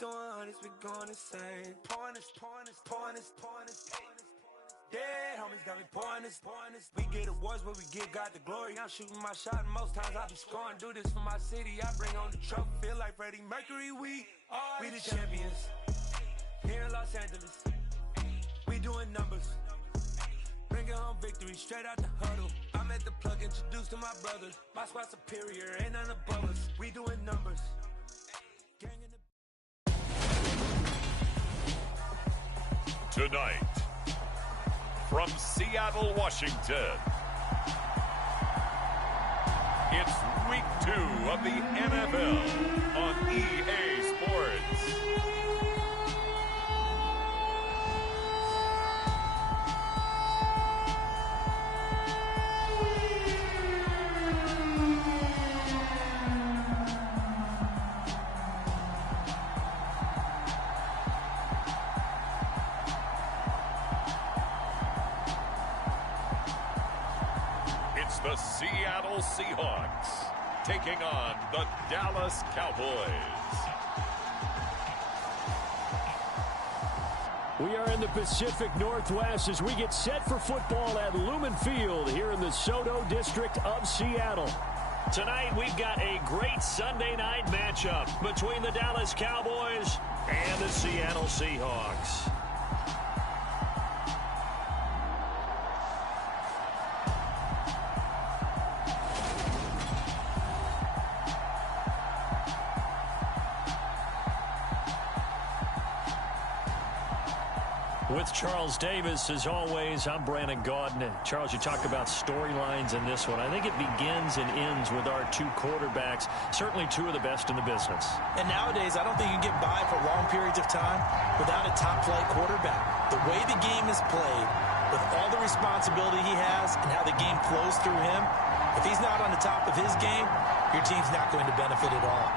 doing hundreds, we going insane. Pointers. Dead homies got me pointers. We get awards, but we give God the glory. I'm shooting my shot, and most times I be scoring. Do this for my city, I bring on the trophy. Feel like Freddie Mercury, we the champions. Here in Los Angeles, we doing numbers. Bringing home victory straight out the huddle. I'm at the plug, introduced to my brothers. My squad superior, ain't none above us. We doing numbers. Tonight, from Seattle, Washington, it's week 2 of the NFL on EA Sports. The Seattle Seahawks taking on the Dallas Cowboys. We are in the Pacific Northwest as we get set for football at Lumen Field here in the SoDo district of Seattle. Tonight we've got a great Sunday night matchup between the Dallas Cowboys and the Seattle Seahawks. With Charles Davis, as always, I'm Brandon Gaudin. And Charles, you talk about storylines in this one. I think it begins and ends with our two quarterbacks, certainly two of the best in the business. And nowadays, I don't think you can get by for long periods of time without a top-flight quarterback. The way the game is played, with all the responsibility he has and how the game flows through him, if he's not on the top of his game, your team's not going to benefit at all.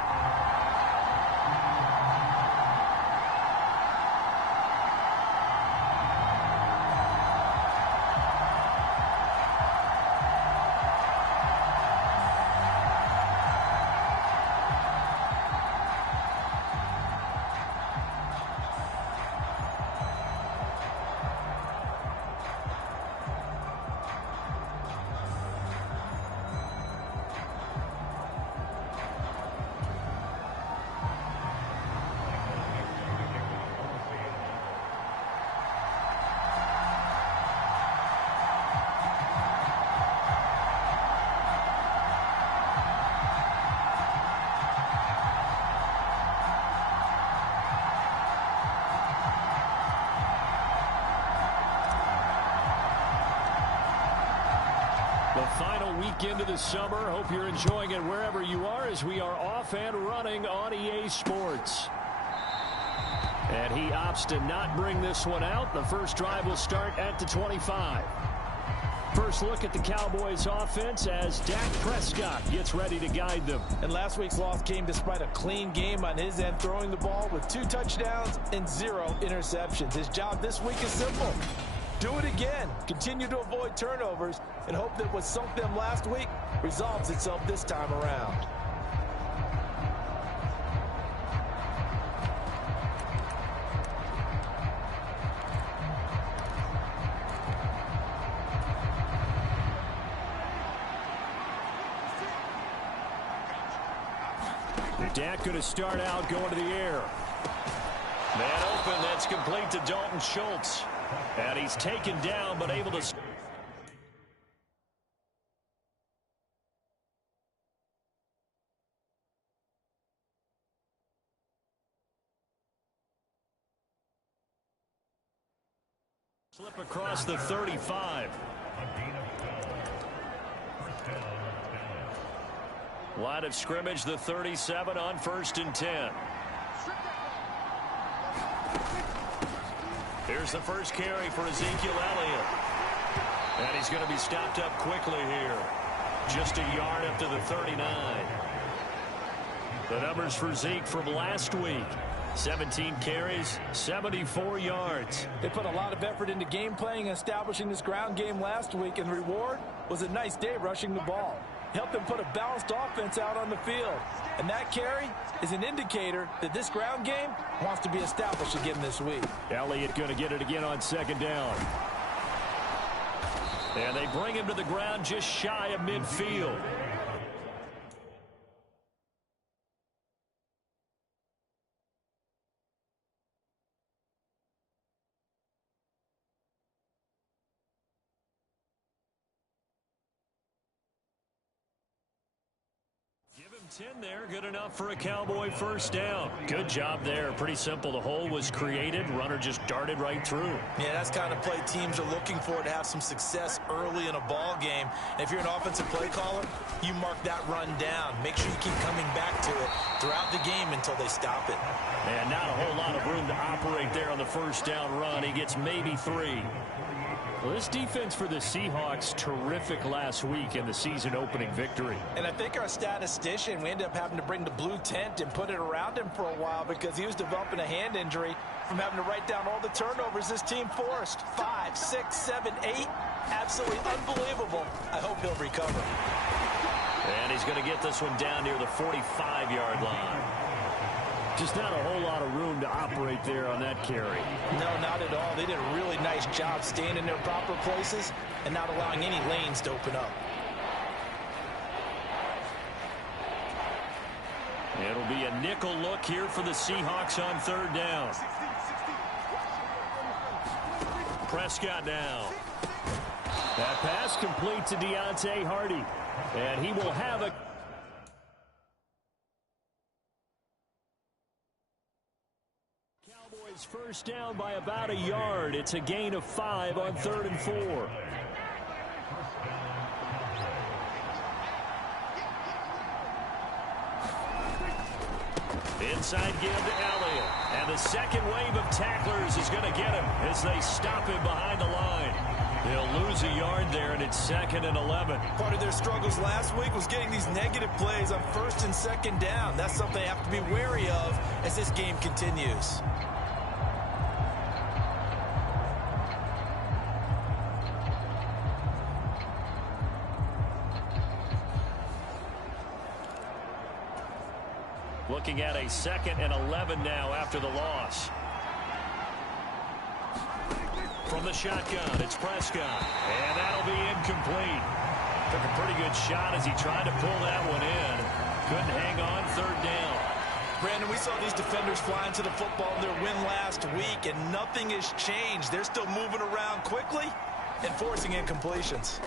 Final weekend of the summer. Hope you're enjoying it wherever you are as we are off and running on EA Sports. And he opts to not bring this one out. The first drive will start at the 25. First look at the Cowboys offense as Dak Prescott gets ready to guide them. And last week's loss came despite a clean game on his end, throwing the ball with 2 touchdowns and 0 interceptions. His job this week is simple. Do it again. Continue to avoid turnovers and hope that what sunk them last week resolves itself this time around. Dak going to start out going to the air. Man open, that's complete to Dalton Schultz. And he's taken down, but able to... slip across the 35. Line of scrimmage, the 37 on 1st and 10. Here's the first carry for Ezekiel Elliott. And he's going to be stopped up quickly here. Just a yard up to the 39. The numbers for Zeke from last week. 17 carries, 74 yards. They put a lot of effort into game playing and establishing this ground game last week, and the reward was a nice day rushing the ball. helped him put a balanced offense out on the field. And that carry is an indicator that this ground game wants to be established again this week. Elliott going to get it again on second down. And they bring him to the ground just shy of midfield. Give him 10 there. Good enough for a Cowboy first down. Good job there. Pretty simple. The hole was created. Runner just darted right through. Yeah, that's the kind of play teams are looking for to have some success early in a ball game. And if you're an offensive play caller, you mark that run down. Make sure you keep coming back to it throughout the game until they stop it. And not a whole lot of room to operate there on the first down run. He gets maybe 3. Well, this defense for the Seahawks, terrific last week in the season-opening victory. And I think our statistician, we ended up having to bring the blue tent and put it around him for a while because he was developing a hand injury from having to write down all the turnovers this team forced. 5, 6, 7, 8. Absolutely unbelievable. I hope he'll recover. And he's going to get this one down near the 45-yard line. Just not a whole lot of room to operate there on that carry. No, not at all. They did a really nice job staying in their proper places and not allowing any lanes to open up. It'll be a nickel look here for the Seahawks on third down. Prescott now. That pass complete to Deontay Hardy. And he will have a... First down by about a yard. It's a gain of 5 on 3rd and 4. Inside give to Elliott. And the second wave of tacklers is going to get him as they stop him behind the line. They'll lose a yard there, and it's 2nd and 11. Part of their struggles last week was getting these negative plays on 1st and 2nd down. That's something they have to be wary of as this game continues. Looking at a 2nd and 11 now after the loss. From the shotgun, it's Prescott. And that'll be incomplete. Took a pretty good shot as he tried to pull that one in. Couldn't hang on, 3rd down. Brandon, we saw these defenders fly into the football in their win last week, and nothing has changed. They're still moving around quickly and forcing incompletions.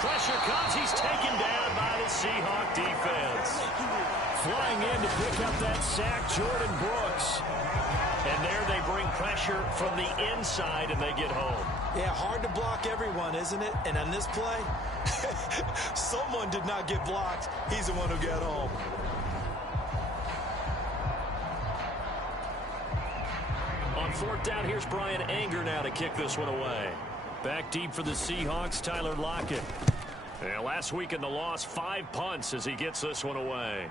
Pressure comes. He's taken down by the Seahawk defense. Flying in to pick up that sack, Jordan Brooks. And there they bring pressure from the inside, and they get home. Yeah, hard to block everyone, isn't it? And on this play, someone did not get blocked. He's the one who got home. On 4th down, here's Brian Anger now to kick this one away. Back deep for the Seahawks, Tyler Lockett. And last week in the loss, 5 punts as he gets this one away.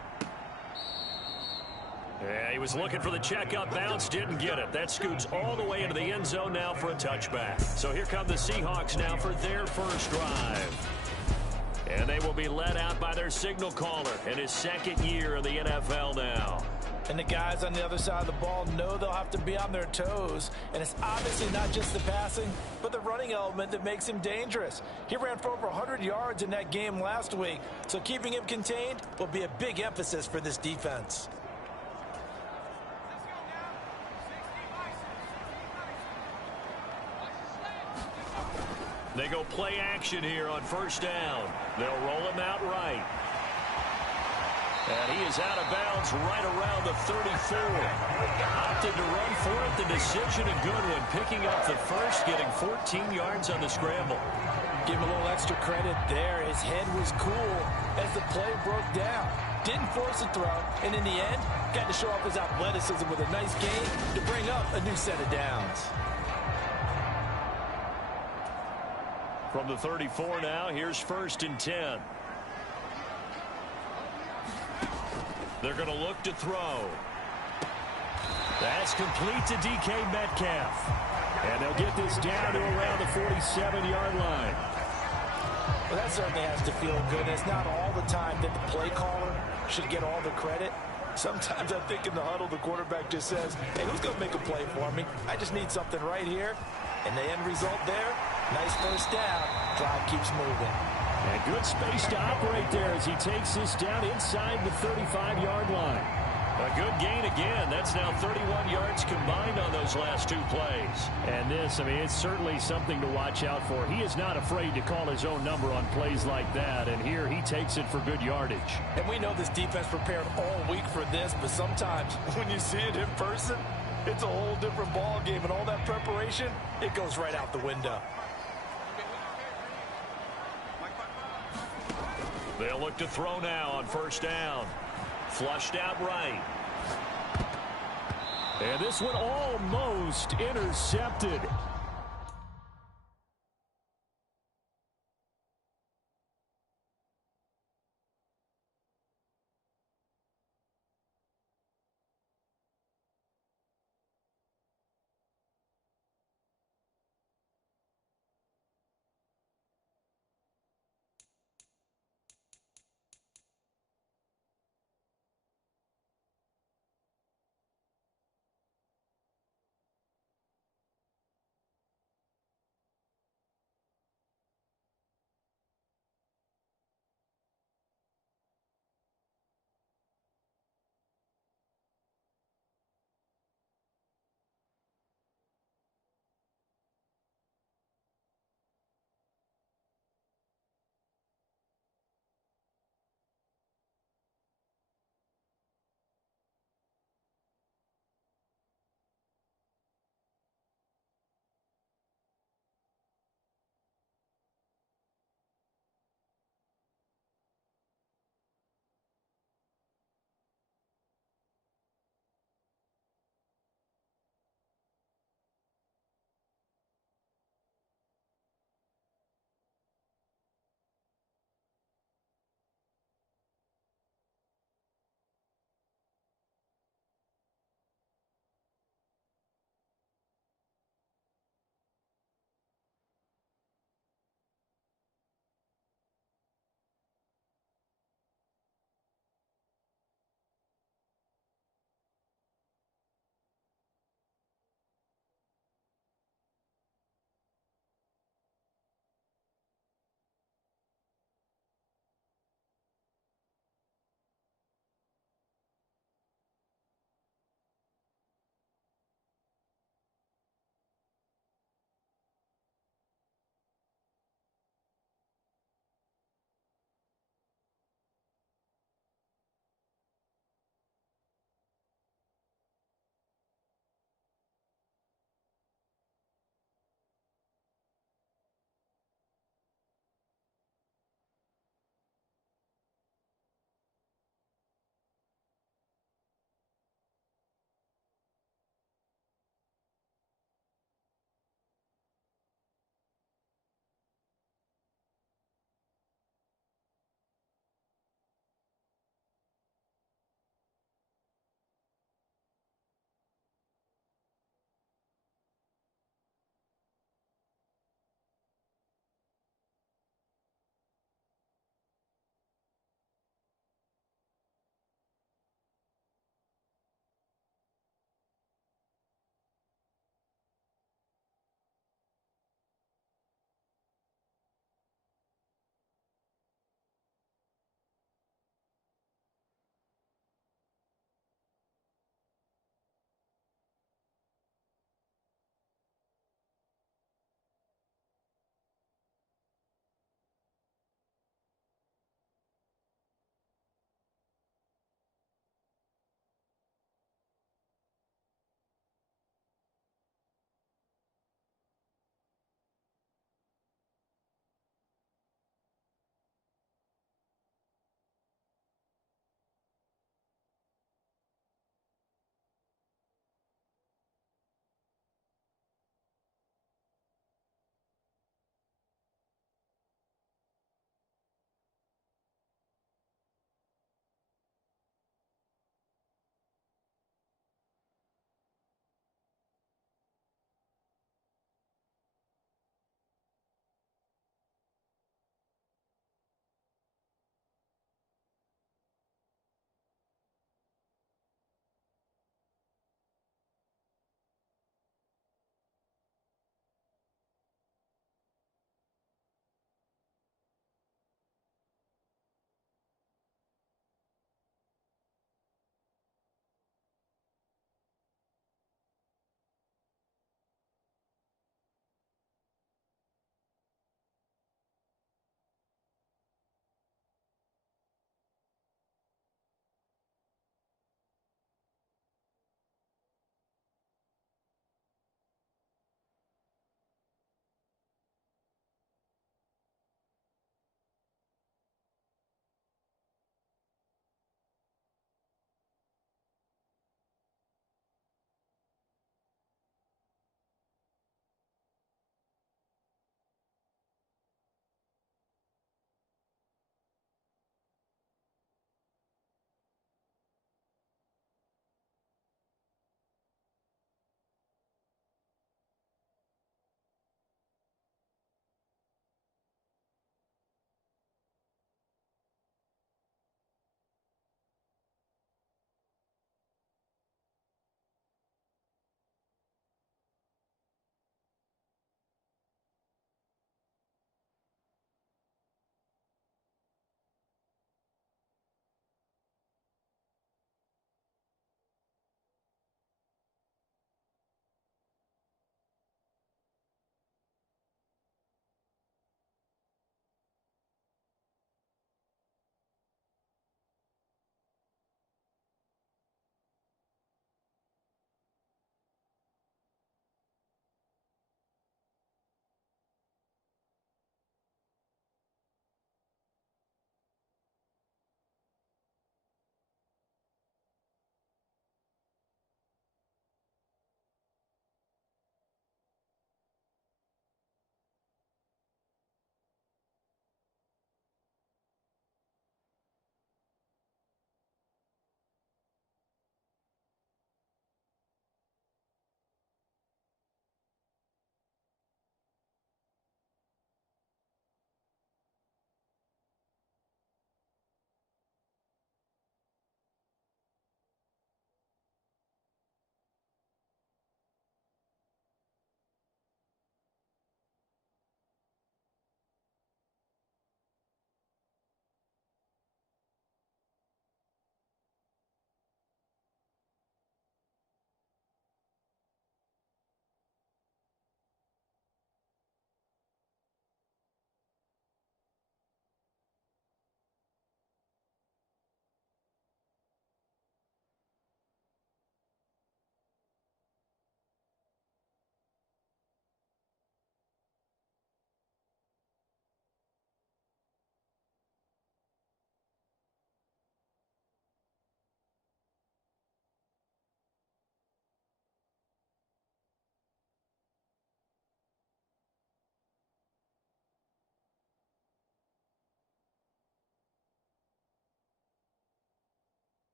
Yeah, he was looking for the checkup bounce, didn't get it. That scoots all the way into the end zone now for a touchback. So here come the Seahawks now for their first drive. And they will be led out by their signal caller in his 2nd year in the NFL now. And the guys on the other side of the ball know they'll have to be on their toes. And it's obviously not just the passing, but the running element that makes him dangerous. He ran for over 100 yards in that game last week, so keeping him contained will be a big emphasis for this defense. They go play action here on 1st down. They'll roll him out right. And he is out of bounds right around the 34. Opted to run for it. The decision a good one. Picking up the first, getting 14 yards on the scramble. Give him a little extra credit there. His head was cool as the play broke down. Didn't force a throw, and in the end, got to show off his athleticism with a nice gain to bring up a new set of downs. From the 34 now, here's 1st and 10. They're going to look to throw. That's complete to DK Metcalf. And they'll get this down to around the 47-yard line. Well, that certainly has to feel good. It's not all the time that the play caller should get all the credit. Sometimes I think in the huddle, the quarterback just says, hey, who's going to make a play for me? I just need something right here. And the end result there, nice first down. Drive keeps moving. And good space to operate there as he takes this down inside the 35-yard line. A good gain again. That's now 31 yards combined on those last two plays. And this, I mean, it's certainly something to watch out for. He is not afraid to call his own number on plays like that. And here he takes it for good yardage. And we know this defense prepared all week for this, but sometimes when you see it in person, it's a whole different ball game. And all that preparation, it goes right out the window. They'll look to throw now on first down. Flushed out right. And this one almost intercepted.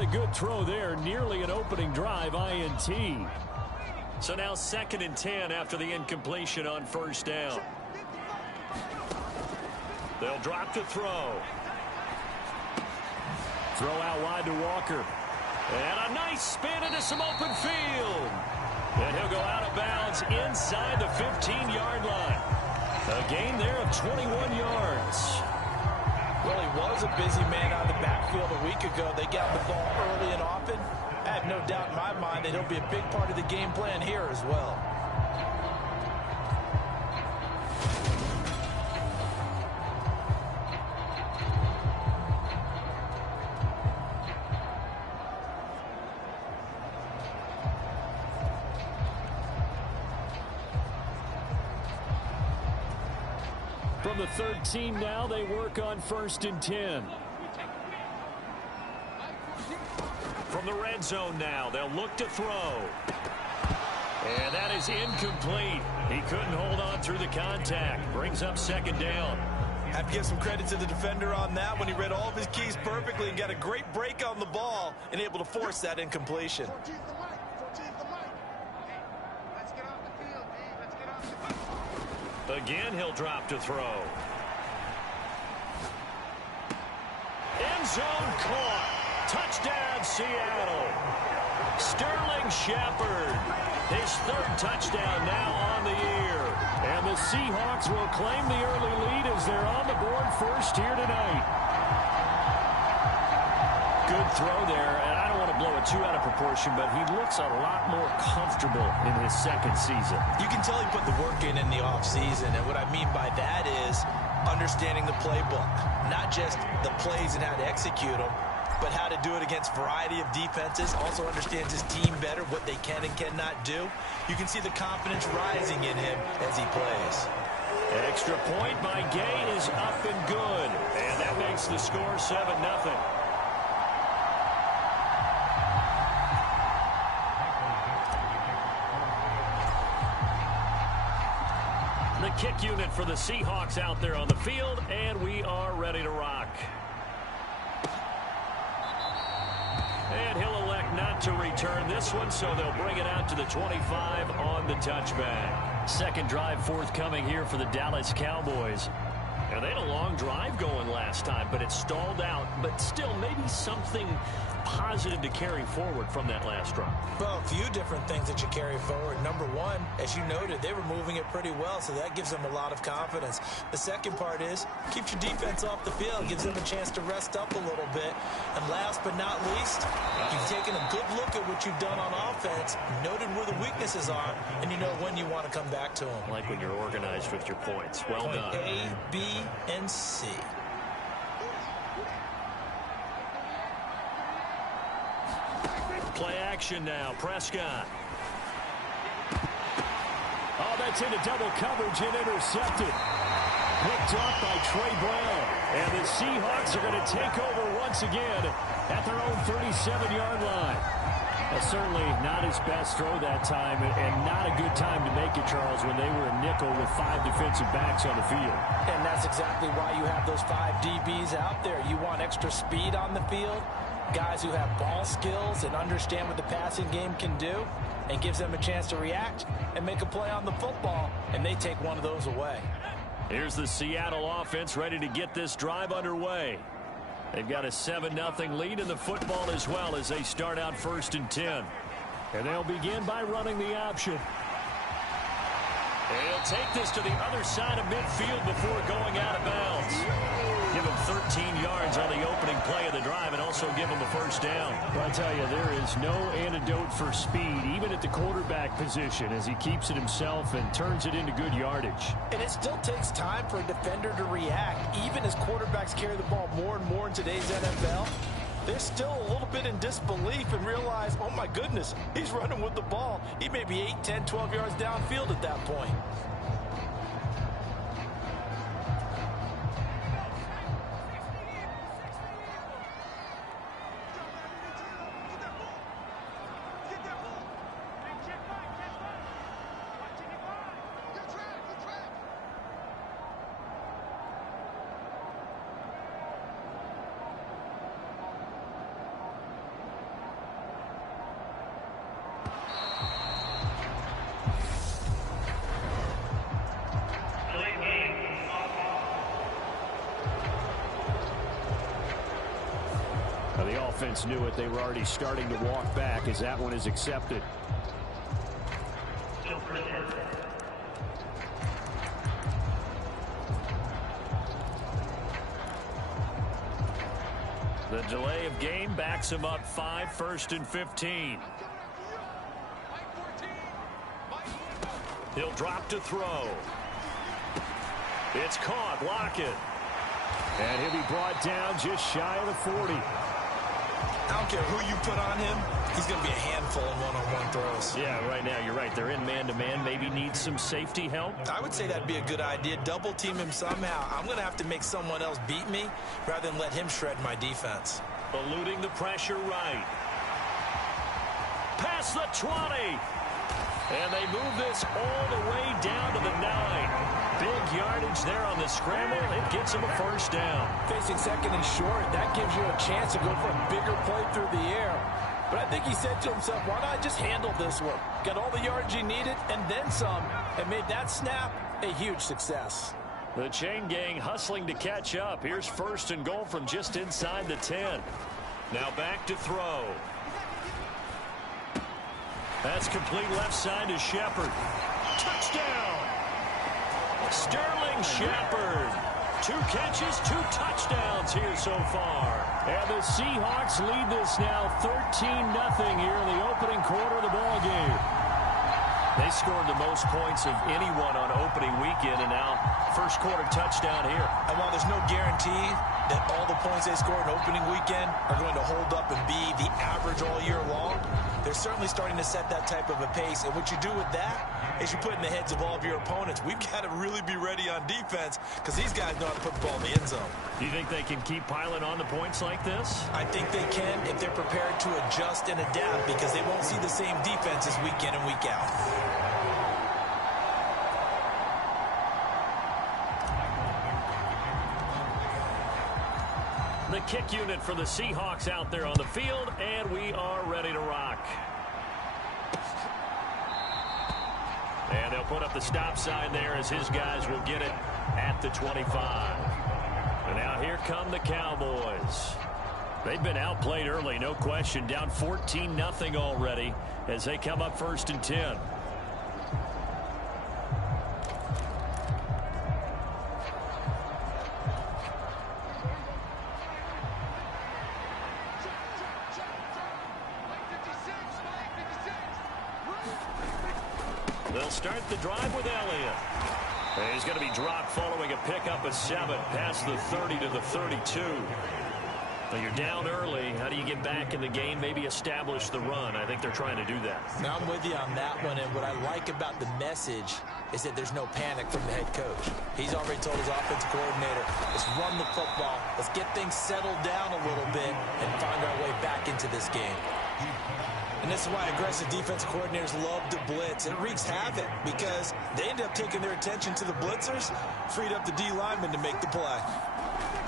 Not a good throw there. Nearly an opening drive INT. So now 2nd and 10 after the incompletion on first down. They'll drop to throw. Throw out wide to Walker. And a nice spin into some open field. And he'll go out of bounds inside the 15-yard line. A gain there of 21 yards. Well, he was a busy man out of the backfield a week ago. They got the ball early and often. I have no doubt in my mind that he'll be a big part of the game plan here as well. From the 13 now, they work on 1st and 10. From the red zone now, they'll look to throw. And that is incomplete. He couldn't hold on through the contact. Brings up 2nd down. Have to give some credit to the defender on that when he read all of his keys perfectly and got a great break on the ball and able to force that incompletion. Again, he'll drop to throw. End zone caught. Touchdown, Seattle. Sterling Shepard. His 3rd touchdown now on the year. And the Seahawks will claim the early lead as they're on the board first here tonight. Good throw there, and I don't want to blow it too out of proportion, but he looks a lot more comfortable in his 2nd season. You can tell he put the work in the offseason, and what I mean by that is understanding the playbook. Not just the plays and how to execute them, but how to do it against a variety of defenses. Also understands his team better, what they can and cannot do. You can see the confidence rising in him as he plays. An extra point by Gay is up and good, and that makes the score 7-0. The kick unit for the Seahawks out there on the field, and we are ready to rock. And he'll elect not to return this one, so they'll bring it out to the 25 on the touchback. 2nd drive forthcoming here for the Dallas Cowboys. And they had a long drive going last time, but it stalled out. But still, maybe something positive to carry forward from that last drive. Well, a few different things that you carry forward. Number one, as you noted, they were moving it pretty well, so that gives them a lot of confidence. The second part is, keeps your defense off the field, gives them a chance to rest up a little bit. And last but not least, you've taken a good look at what you've done on offense, noted where the weaknesses are, and you know when you want to come back to them. Like when you're organized with your points. Well done. A, B, and C. Play action now. Prescott. Oh, that's into double coverage and intercepted. Picked off by Trey Brown. And the Seahawks are going to take over once again at their own 37-yard line. Certainly not his best throw that time, and not a good time to make it, Charles, when they were a nickel with 5 defensive backs on the field. And that's exactly why you have those 5 DBs out there. You want extra speed on the field, guys who have ball skills and understand what the passing game can do, and gives them a chance to react and make a play on the football, and they take one of those away. Here's the Seattle offense ready to get this drive underway. They've got a 7-0 lead in the football as well as they start out 1st and 10. And they'll begin by running the option. And he'll take this to the other side of midfield before going out of bounds. Give him 13 yards on the opening play of the drive and also give him a first down. But I tell you, there is no antidote for speed, even at the quarterback position, as he keeps it himself and turns it into good yardage. And it still takes time for a defender to react, even as quarterbacks carry the ball more and more in today's NFL. They're still a little bit in disbelief and realize, oh my goodness, he's running with the ball. He may be 8, 10, 12 yards downfield at that point. defense knew it. They were already starting to walk back as that one is accepted. The delay of game backs him up 5, 1st and 15. He'll drop to throw. It's caught. Lockett. And he'll be brought down just shy of the 40. I don't care who you put on him. He's going to be a handful in one-on-one throws. Yeah, right now you're right. They're in man-to-man. Maybe needs some safety help. I would say that'd be a good idea. Double team him somehow. I'm going to have to make someone else beat me rather than let him shred my defense. Eluding the pressure right. Past the 20. And they move this all the way down to the 9. Big yardage there on the scramble. It gets him a first down. Facing 2nd and short, that gives you a chance to go for a bigger play through the air. But I think he said to himself, why not just handle this one? Got all the yards he needed and then some, and made that snap a huge success. The chain gang hustling to catch up. Here's 1st and goal from just inside the 10. Now back to throw. That's complete left side to Shepard. Touchdown! Sterling Shepard. 2 catches, 2 touchdowns here so far. And the Seahawks lead this now 13-0 here in the opening quarter of the ball game. They scored the most points of anyone on opening weekend, and now first quarter touchdown here. And while there's no guarantee that all the points they scored in opening weekend are going to hold up and be the average all year long, they're certainly starting to set that type of a pace. And what you do with that is you put in the heads of all of your opponents, we've got to really be ready on defense because these guys know how to put the ball in the end zone. Do you think they can keep piling on the points like this? I think they can if they're prepared to adjust and adapt because they won't see the same defenses week in and week out. The kick unit for the Seahawks out there on the field, and we are ready to rock. And they'll put up the stop sign there as his guys will get it at the 25. And now here come the Cowboys. They've been outplayed early, no question. Down 14-0 already as they come up 1st and 10. They'll start the drive with Elliott. And he's going to be dropped following a pickup of 7 past the 30 to the 32. Now you're down early. How do you get back in the game? Maybe establish the run. I think they're trying to do that. Now I'm with you on that one, and what I like about the message is that there's no panic from the head coach. He's already told his offensive coordinator, let's run the football. Let's get things settled down a little bit and find our way back into this game. And this is why aggressive defensive coordinators love to blitz. It wreaks havoc because they end up taking their attention to the blitzers, freed up the D lineman to make the play.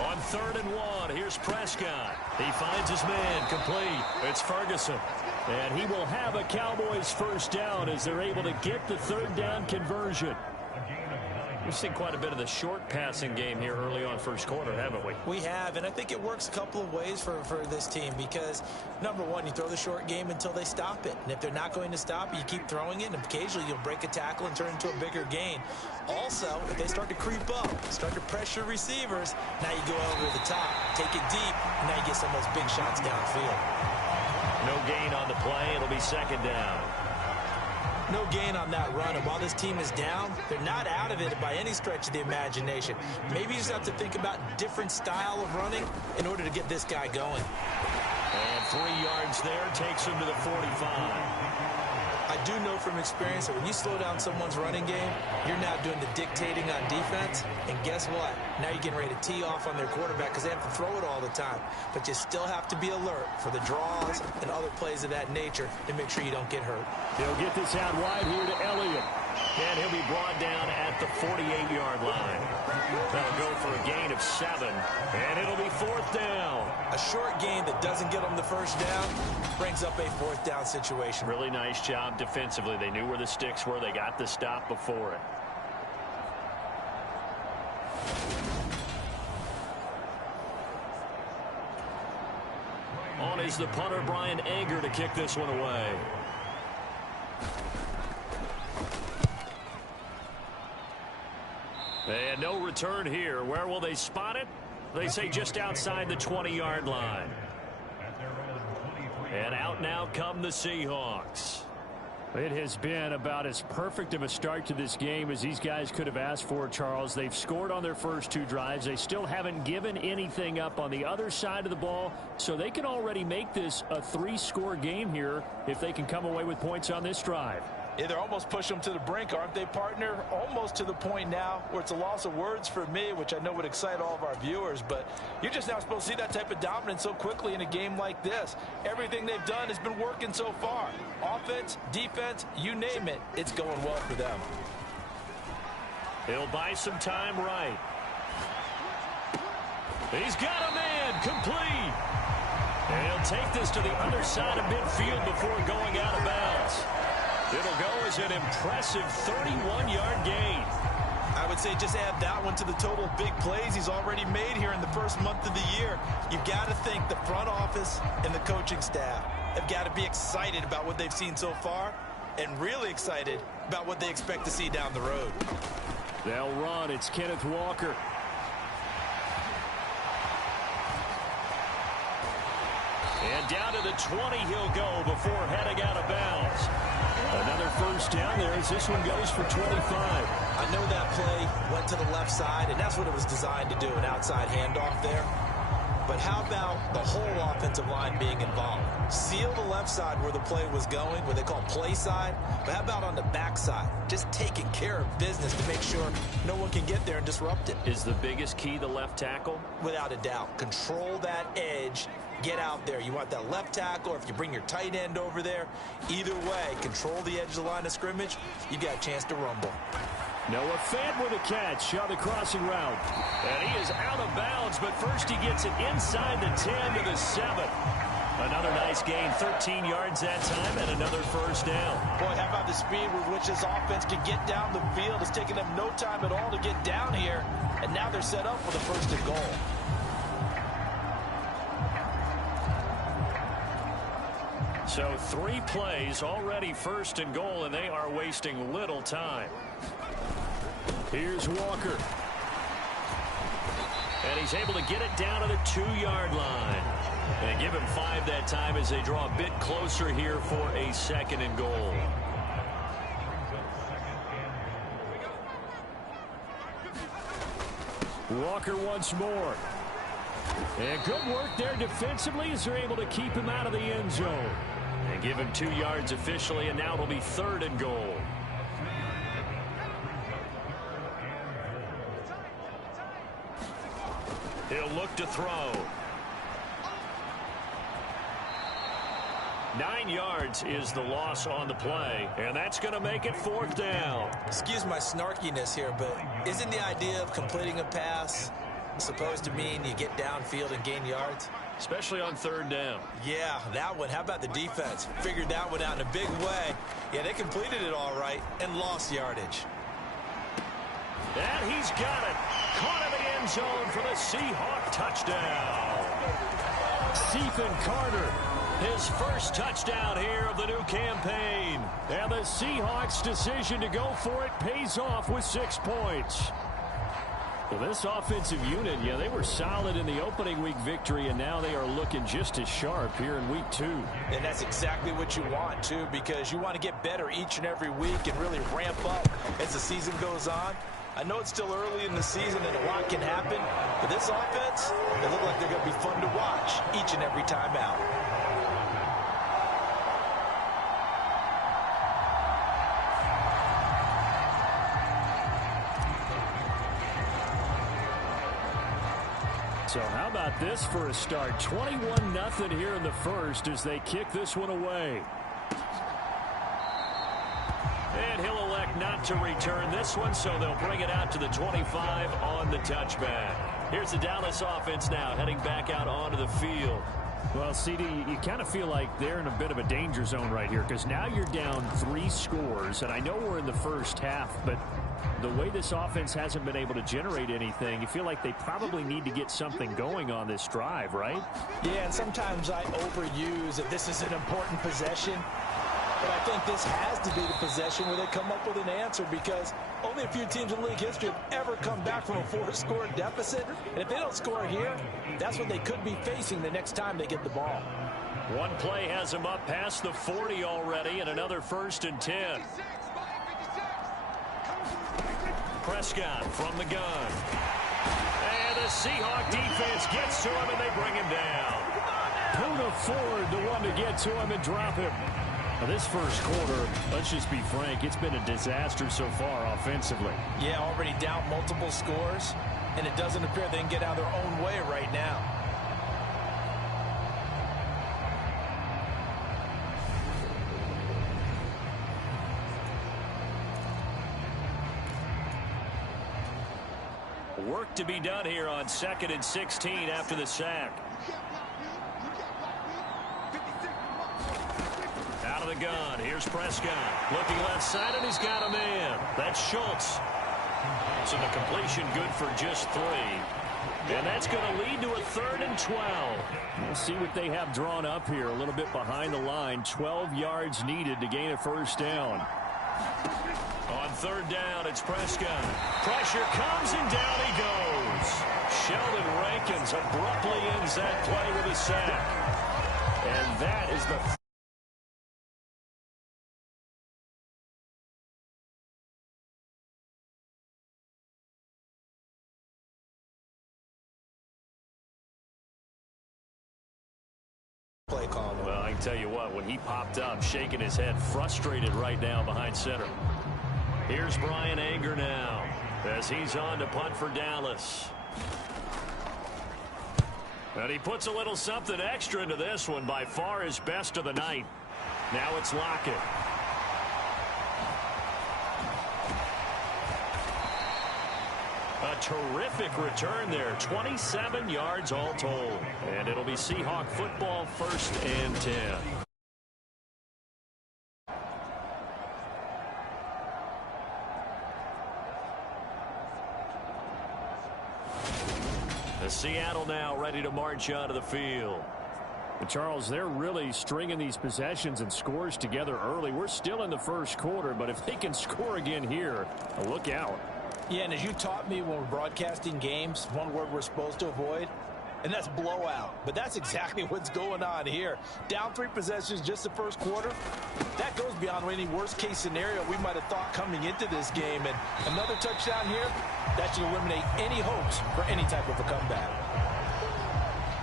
On 3rd and 1, here's Prescott. He finds his man complete. It's Ferguson. And he will have a Cowboys first down as they're able to get the 3rd down conversion. We've seen quite a bit of the short passing game here early on first quarter, haven't we? We have, and I think it works a couple of ways for this team because, number one, you throw the short game until they stop it. And if they're not going to stop it, you keep throwing it, and occasionally you'll break a tackle and turn it into a bigger gain. Also, if they start to creep up, start to pressure receivers, now you go over the top, take it deep, and now you get some of those big shots downfield. No gain on the play. It'll be 2nd down. No gain on that run, and while this team is down, they're not out of it by any stretch of the imagination. Maybe you just have to think about different style of running in order to get this guy going. And 3 yards there takes him to the 45. I do know from experience that when you slow down someone's running game, you're now doing the dictating on defense, and guess what? Now you're getting ready to tee off on their quarterback because they have to throw it all the time. But you still have to be alert for the draws and other plays of that nature to make sure you don't get hurt. He'll get this out wide here to Elliott. And he'll be brought down at the 48-yard line. That'll go for a gain of 7. And it'll be 4th down. A short gain that doesn't get them the first down brings up a 4th down situation. Really nice job defensively. They knew where the sticks were. They got the stop before it. On is the punter, Brian Anger, to kick this one away. And no return here. Where will they spot it? They say just outside the 20-yard line. And out now come the Seahawks. It has been about as perfect of a start to this game as these guys could have asked for, Charles. They've scored on their first 2 drives. They still haven't given anything up on the other side of the ball, so they can already make this a 3-score game here if they can come away with points on this drive. Yeah, they're almost pushing them to the brink, aren't they, partner? Almost to the point now where it's a loss of words for me, which I know would excite all of our viewers, but you're just not supposed to see that type of dominance so quickly in a game like this. Everything they've done has been working so far. Offense, defense, you name it, it's going well for them. He'll buy some time right. He's got a man, complete. And he'll take this to the other side of midfield before going out of bounds. It'll go as an impressive 31-yard gain. I would say just add that one to the total of big plays he's already made here in the first month of the year. You've got to think the front office and the coaching staff have got to be excited about what they've seen so far and really excited about what they expect to see down the road. They'll run. It's Kenneth Walker. And down to the 20 he'll go before heading out of bounds. Another first down there as this one goes for 25. I know that play went to the left side, and that's what it was designed to do, an outside handoff there. But how about the whole offensive line being involved? Seal the left side where the play was going, what they call play side. But how about on the back side? Just taking care of business to make sure no one can get there and disrupt it. Is the biggest key the left tackle? Without a doubt. Control that edge. Get out there. You want that left tackle, or if you bring your tight end over there, either way, control the edge of the line of scrimmage, you got a chance to rumble. Noah Fant with a catch on the crossing route. And he is out of bounds, but first he gets it inside the 10 to the 7. Another nice gain, 13 yards that time, and another first down. Boy, how about the speed with which this offense can get down the field? It's taken them no time at all to get down here, and now they're set up for the first and goal. So 3 plays, already first and goal, and they are wasting little time. Here's Walker. And he's able to get it down to the 2-yard line. And give him 5 that time as they draw a bit closer here for a second and goal. Walker once more. And good work there defensively as they're able to keep him out of the end zone. And give him 2 yards officially, and now it'll be 3rd and goal. He'll look to throw. 9 yards is the loss on the play, and that's going to make it 4th down. Excuse my snarkiness here, but isn't the idea of completing a pass supposed to mean you get downfield and gain yards? Especially on 3rd down. Yeah, that one. How about the defense? Figured that one out in a big way. Yeah, they completed it all right and lost yardage. And he's got it. Caught in the end zone for the Seahawk touchdown. Stephen Carter, his first touchdown here of the new campaign. And the Seahawks' decision to go for it pays off with 6 points. Well, this offensive unit, yeah, they were solid in the opening week victory, and now they are looking just as sharp here in week 2. And that's exactly what you want, too, because you want to get better each and every week and really ramp up as the season goes on. I know it's still early in the season and a lot can happen, but this offense, they look like they're going to be fun to watch each and every time out. So how about this for a start? 21-0 here in the first as they kick this one away. And he'll elect not to return this one, so they'll bring it out to the 25 on the touchback. Here's the Dallas offense now heading back out onto the field. Well, CD, you kind of feel like they're in a bit of a danger zone right here because now you're down 3 scores, and I know we're in the first half, but the way this offense hasn't been able to generate anything, you feel like they probably need to get something going on this drive, right? Yeah, and sometimes I overuse that this is an important possession, but I think this has to be the possession where they come up with an answer because only a few teams in league history have ever come back from a 4-score deficit. And if they don't score here, that's what they could be facing the next time they get the ball. One play has them up past the 40 already, and another 1st and 10. Prescott from the gun. And the Seahawk defense gets to him, and they bring him down. Poona Ford, the one to get to him and drop him. Now, this first quarter, let's just be frank, it's been a disaster so far offensively. Yeah, already down multiple scores, and it doesn't appear they can get out of their own way right now. Work to be done here on 2nd and 16 after the sack. Out of the gun. Here's Prescott. Looking left side, and he's got a man. That's Schultz. So the completion good for just 3. And that's going to lead to a 3rd and 12. We'll see what they have drawn up here. A little bit behind the line. 12 yards needed to gain a 1st down. On 3rd down, it's Prescott. Pressure comes, and down he goes. Sheldon Rankins abruptly ends that play with a sack. And that is the play call. Well, I can tell you what, when he popped up, shaking his head, frustrated right now behind center. Here's Brian Anger now as he's on to punt for Dallas. And he puts a little something extra into this one, by far his best of the night. Now it's Lockett. A terrific return there. 27 yards all told. And it'll be Seahawk football, 1st and 10. Seattle now ready to march onto the field. But Charles, they're really stringing these possessions and scores together early. We're still in the first quarter, but if they can score again here, look out. Yeah, and as you taught me when we're broadcasting games, one word we're supposed to avoid, and that's blowout. But that's exactly what's going on here. Down 3 possessions just the first quarter. That goes beyond any worst-case scenario we might have thought coming into this game. And another touchdown here, that should eliminate any hopes for any type of a comeback.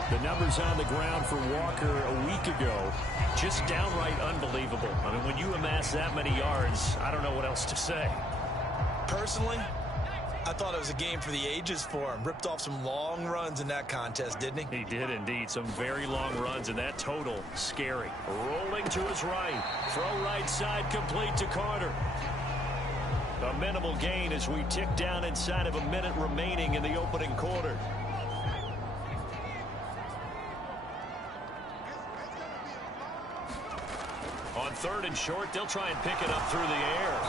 The numbers on the ground for Walker a week ago, just downright unbelievable. I mean, when you amass that many yards, I don't know what else to say. Personally, I thought it was a game for the ages for him. Ripped off some long runs in that contest, didn't he? He did indeed. Some very long runs, and that total, scary. Rolling to his right. Throw right side complete to Carter. A minimal gain as we tick down inside of a minute remaining in the opening quarter. On 3rd and short, they'll try and pick it up through the air.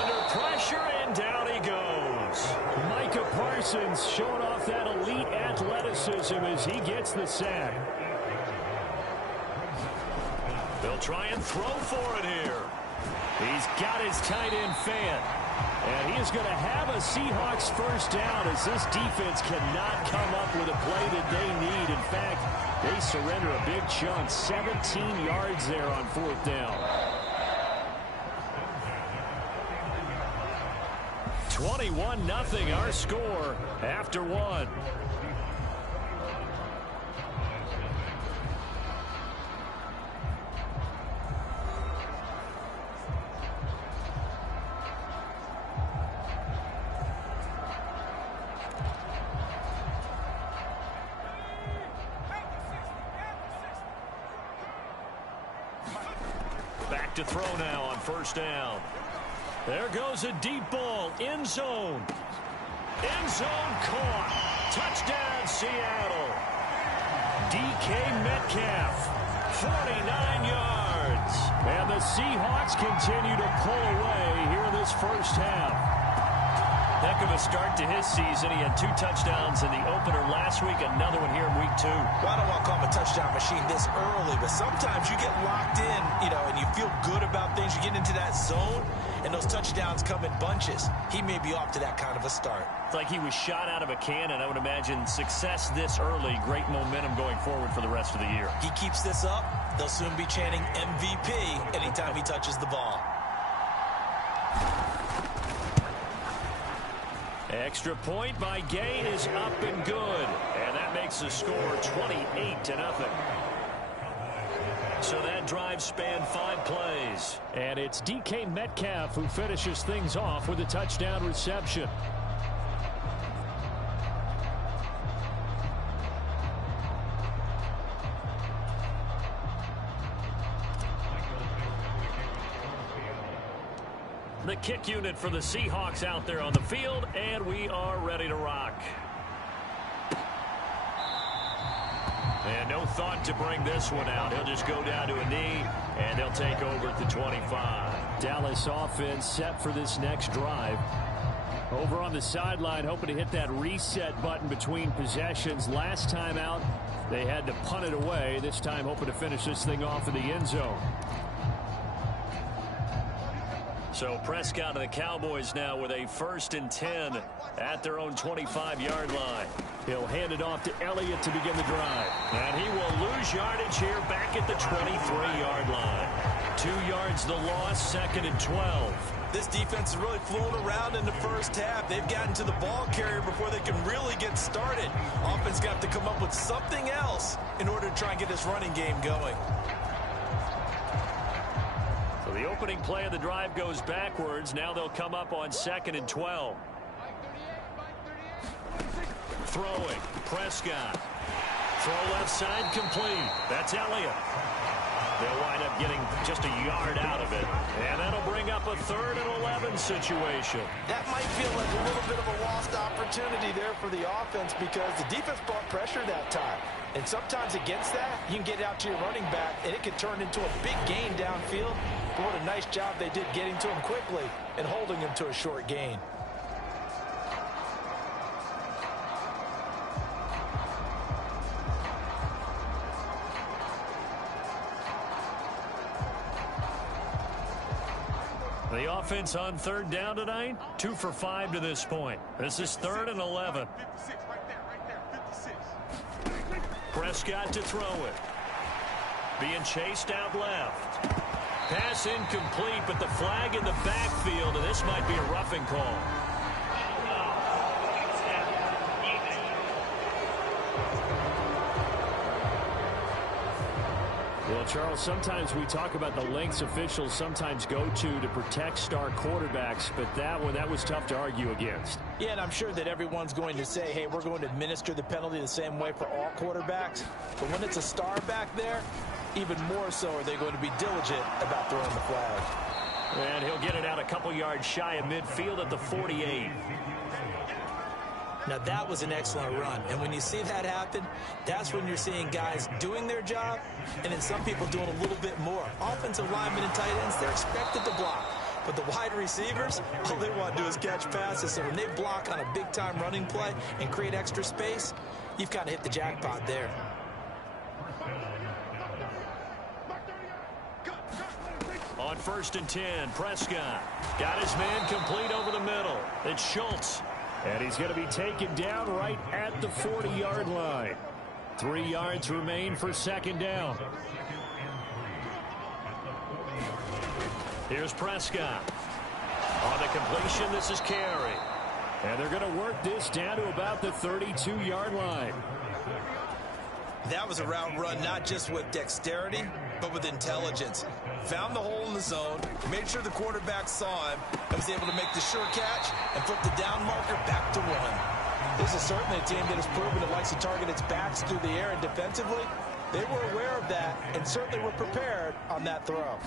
Under pressure, and down he goes. Micah Parsons showing off that elite athleticism as he gets the sack. They'll try and throw for it here. He's got his tight end fan. And he is going to have a Seahawks 1st down as this defense cannot come up with a play that they need. In fact, they surrender a big chunk, 17 yards there on 4th down. 21-0 our score after 1. Back to throw now on 1st down. There goes a deep ball. End zone. End zone caught. Touchdown, Seattle. DK Metcalf, 49 yards. And the Seahawks continue to pull away here in this first half. Heck of a start to his season. He had 2 touchdowns in the opener last week, another one here in week 2. Well, I don't want to call him a touchdown machine this early, but sometimes you get locked in, and you feel good about things. You get into that zone, and those touchdowns come in bunches. He may be off to that kind of a start. It's like he was shot out of a cannon. I would imagine success this early, great momentum going forward for the rest of the year. He keeps this up, they'll soon be chanting MVP anytime he touches the ball. Extra point by Gay is up and good. And that makes the score 28-0. So that drive spanned 5 plays. And it's DK Metcalf who finishes things off with a touchdown reception. The kick unit for the Seahawks out there on the field, and we are ready to rock. And no thought to bring this one out. He'll just go down to a knee, and they'll take over at the 25. Dallas offense set for this next drive. Over on the sideline, hoping to hit that reset button between possessions. Last time out, they had to punt it away. This time, hoping to finish this thing off in the end zone. So Prescott and the Cowboys now with a 1st and 10 at their own 25-yard line. He'll hand it off to Elliott to begin the drive. And he will lose yardage here back at the 23-yard line. 2 yards the loss, 2nd and 12. This defense is really flown around in the first half. They've gotten to the ball carrier before they can really get started. Offense got to come up with something else in order to try and get this running game going. The opening play of the drive goes backwards. Now they'll come up on 2nd and 12. Throwing. Prescott. Throw left side complete. That's Elliott. They'll wind up getting just a yard out of it. And that'll bring up a 3rd and 11 situation. That might feel like a little bit of a lost opportunity there for the offense because the defense brought pressure that time. And sometimes against that, you can get out to your running back, and it can turn into a big gain downfield. But what a nice job they did getting to him quickly and holding him to a short gain. The offense on 3rd down tonight, 2 for 5 to this point. This is 3rd and 11. Prescott to throw it. Being chased out left. Pass incomplete, but the flag in the backfield, and this might be a roughing call. Well, Charles, sometimes we talk about the lengths officials sometimes go to protect star quarterbacks, but that was tough to argue against. Yeah, and I'm sure that everyone's going to say, hey, we're going to administer the penalty the same way for all quarterbacks. But when it's a star back there, even more so are they going to be diligent about throwing the flag. And he'll get it out a couple yards shy of midfield at the 48. Now, that was an excellent run. And when you see that happen, that's when you're seeing guys doing their job and then some people doing a little bit more. Offensive linemen and tight ends, they're expected to block. But the wide receivers, all they want to do is catch passes. So when they block on a big-time running play and create extra space, you've kind of hit the jackpot there. On 1st and 10, Prescott got his man complete over the middle. It's Schultz. And he's going to be taken down right at the 40-yard line. 3 yards remain for 2nd down. Here's Prescott. On the completion, this is Carey. And they're going to work this down to about the 32-yard line. That was a route run not just with dexterity, but with intelligence. Found the hole in the zone, made sure the quarterback saw him, and was able to make the sure catch and flip the down marker back to 1. This is certainly a team that has proven it likes to target its backs through the air, and defensively, they were aware of that and certainly were prepared on that throw.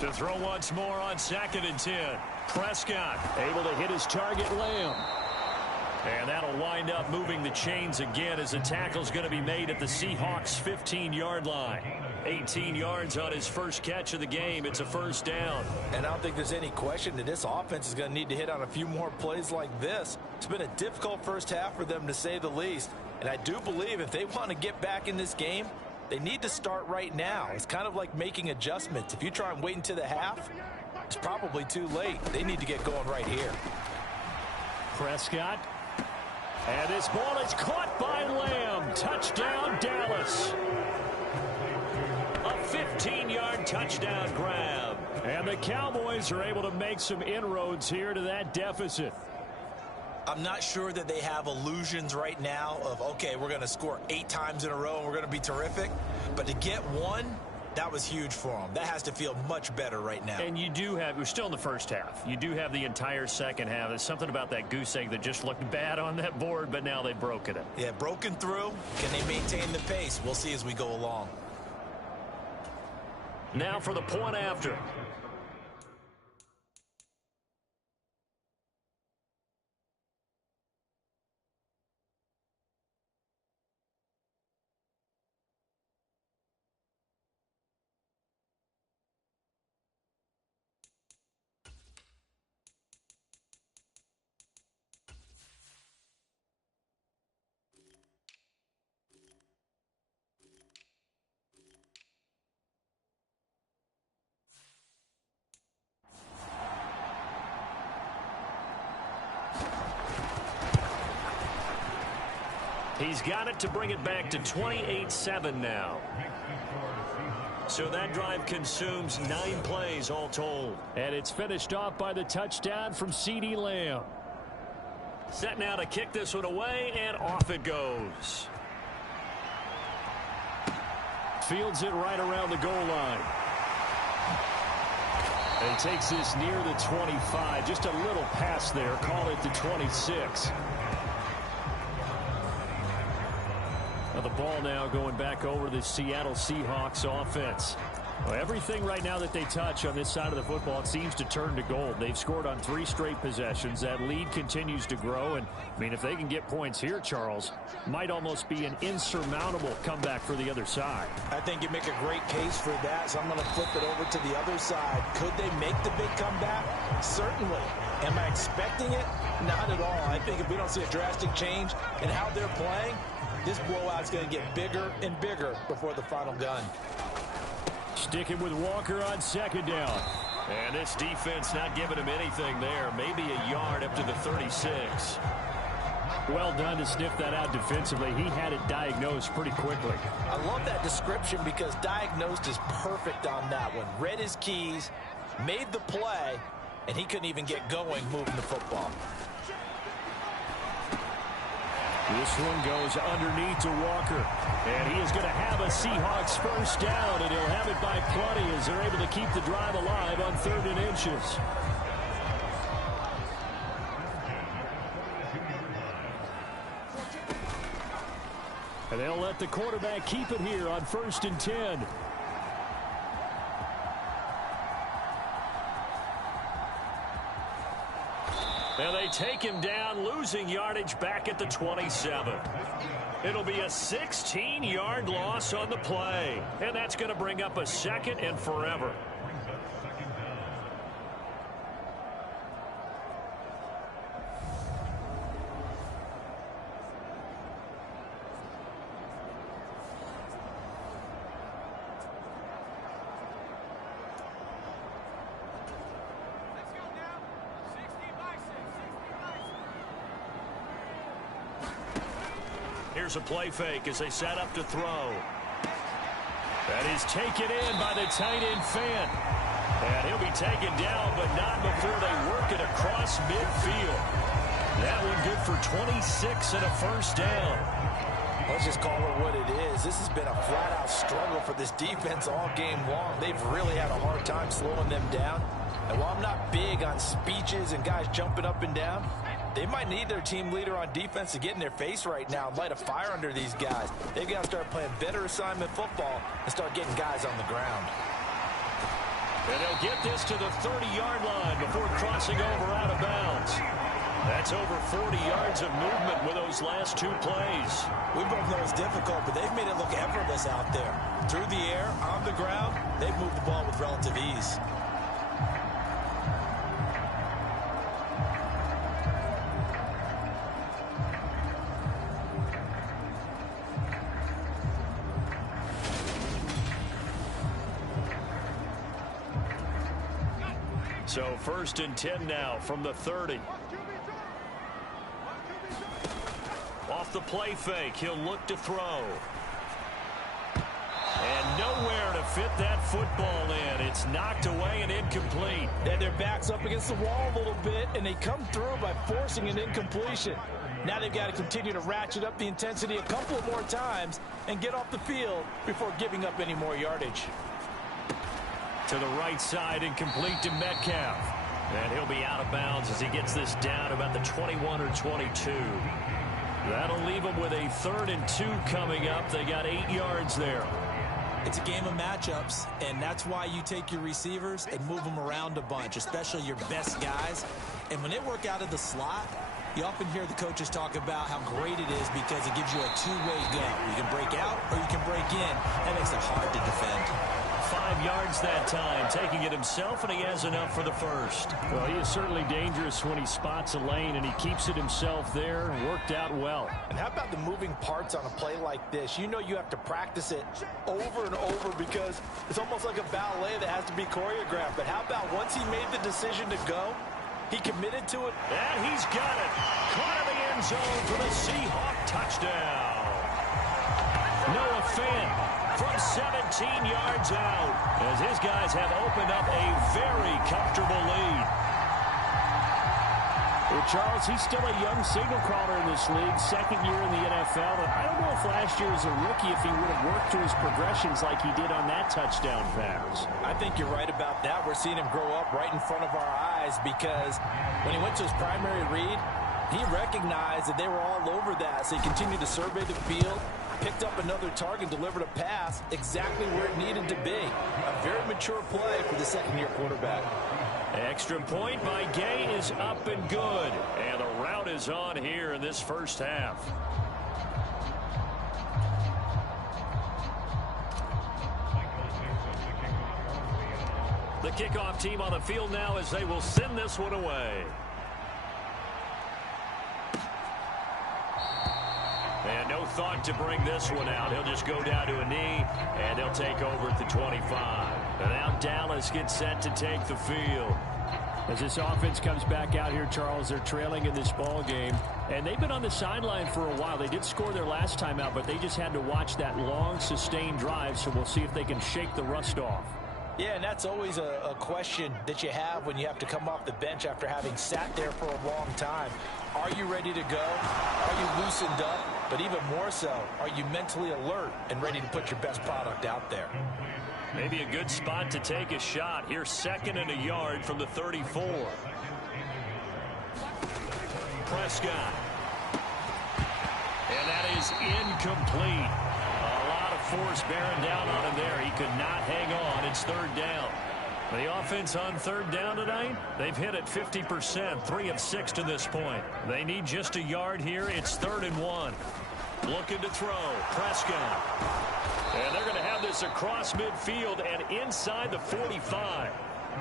To throw once more on 2nd and 10. Prescott able to hit his target, Lamb. And that'll wind up moving the chains again as the tackle's going to be made at the Seahawks' 15-yard line. 18 yards on his first catch of the game. It's a first down. And I don't think there's any question that this offense is going to need to hit on a few more plays like this. It's been a difficult first half for them, to say the least. And I do believe if they want to get back in this game, they need to start right now. It's kind of like making adjustments. If you try and wait until the half, it's probably too late. They need to get going right here. Prescott. And this ball is caught by Lamb. Touchdown, Dallas. A 15-yard touchdown grab. And the Cowboys are able to make some inroads here to that deficit. I'm not sure that they have illusions right now of, okay, we're going to score 8 times in a row and we're going to be terrific. But to get one, that was huge for them. That has to feel much better right now. And you do have, we're still in the first half. You do have the entire second half. There's something about that goose egg that just looked bad on that board, but now they've broken it. Yeah, broken through. Can they maintain the pace? We'll see as we go along. Now for the point after. He's got it to bring it back to 28-7 now. So that drive consumes 9 plays all told. And it's finished off by the touchdown from CeeDee Lamb. Set now to kick this one away, and off it goes. Fields it right around the goal line. And he takes this near the 25. Just a little pass there. Call it the 26. The ball now going back over the Seattle Seahawks offense. Well, everything right now that they touch on this side of the football, it seems to turn to gold. They've scored on 3 straight possessions. That lead continues to grow. And, I mean, if they can get points here, Charles, might almost be an insurmountable comeback for the other side. I think you make a great case for that, so I'm going to flip it over to the other side. Could they make the big comeback? Certainly. Am I expecting it? Not at all. I think if we don't see a drastic change in how they're playing, this blowout's going to get bigger and bigger before the final gun. Sticking with Walker on second down. And this defense not giving him anything there. Maybe a yard up to the 36. Well done to sniff that out defensively. He had it diagnosed pretty quickly. I love that description because diagnosed is perfect on that one. Read his keys, made the play, and he couldn't even get going moving the football. This one goes underneath to Walker. And he is going to have a Seahawks first down, and he'll have it by plenty as they're able to keep the drive alive on 3rd and inches. And they'll let the quarterback keep it here on 1st and 10. And they take him down, losing yardage back at the 27. It'll be a 16-yard loss on the play. And that's going to bring up a 2nd and forever. Here's a play fake as they set up to throw. That is taken in by the tight end Fant. And he'll be taken down, but not before they work it across midfield. That one good for 26 and a first down. Let's just call it what it is. This has been a flat-out struggle for this defense all game long. They've really had a hard time slowing them down. And while I'm not big on speeches and guys jumping up and down, they might need their team leader on defense to get in their face right now and light a fire under these guys. They've got to start playing better assignment football and start getting guys on the ground. And they'll get this to the 30-yard line before crossing over out of bounds. That's over 40 yards of movement with those last two plays. We both know it's difficult, but they've made it look effortless out there. Through the air, on the ground, they've moved the ball with relative ease. So 1st and 10 now from the 30. Off the play fake, he'll look to throw. And nowhere to fit that football in. It's knocked away and incomplete. And their back's up against the wall a little bit, and they come through by forcing an incompletion. Now they've got to continue to ratchet up the intensity a couple more times and get off the field before giving up any more yardage. To the right side, incomplete to Metcalf. And he'll be out of bounds as he gets this down about the 21 or 22. That'll leave them with a 3rd and 2 coming up. They got 8 yards there. It's a game of matchups, and that's why you take your receivers and move them around a bunch, especially your best guys. And when they work out of the slot, you often hear the coaches talk about how great it is because it gives you a two-way go. You can break out or you can break in. That makes it hard to defend. 5 yards that time, taking it himself, and he has enough for the first. Well, he is certainly dangerous when he spots a lane, and he keeps it himself there. Worked out well. And how about the moving parts on a play like this? You know you have to practice it over and over because it's almost like a ballet that has to be choreographed. But how about once he made the decision to go, he committed to it? And he's got it. Caught in the end zone for the Seahawk touchdown. Noah Fant from 17 yards out as his guys have opened up a very comfortable lead. Well, Charles, he's still a young signal caller in this league, 2nd year in the NFL. And I don't know if last year as a rookie if he would have worked through his progressions like he did on that touchdown pass. I think you're right about that. We're seeing him grow up right in front of our eyes because when he went to his primary read, he recognized that they were all over that. So he continued to survey the field, picked up another target, delivered a pass exactly where it needed to be. A very mature play for the 2nd-year quarterback. Extra point by Gay is up and good. And the route is on here in this first half. The kickoff team on the field now as they will send this one away. And no thought to bring this one out. He'll just go down to a knee, and they'll take over at the 25. And now Dallas gets set to take the field. As this offense comes back out here, Charles, they're trailing in this ball game. And they've been on the sideline for a while. They did score their last time out, but they just had to watch that long, sustained drive. So we'll see if they can shake the rust off. Yeah, and that's always a question that you have when you have to come off the bench after having sat there for a long time. Are you ready to go? Are you loosened up? But even more so, are you mentally alert and ready to put your best product out there? Maybe a good spot to take a shot. Here's 2nd and a yard from the 34. Prescott. And that is incomplete. A lot of force bearing down on him there. He could not hang on. It's 3rd down. The offense on 3rd down tonight, they've hit it 50%, 3 of 6 to this point. They need just a yard here. It's 3rd and 1. Looking to throw. Prescott. And they're going to have this across midfield and inside the 45.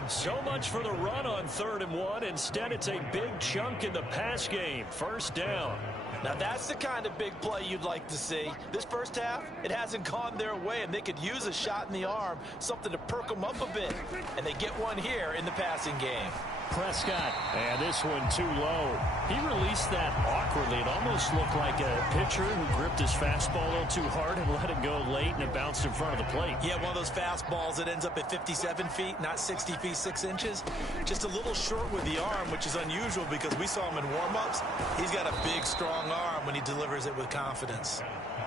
So much for the run on 3rd and 1. Instead, it's a big chunk in the pass game. 1st down. Now, that's the kind of big play you'd like to see. This first half, it hasn't gone their way, and they could use a shot in the arm, something to perk them up a bit. And they get one here in the passing game. Prescott, and this one too low. He released that awkwardly. It almost looked like a pitcher who gripped his fastball a little too hard and let it go late, and it bounced in front of the plate. Yeah, one of those fastballs that ends up at 57 feet, not 60 feet, 6 inches. Just a little short with the arm, which is unusual because we saw him in warm-ups. He's got a big, strong arm when he delivers it with confidence.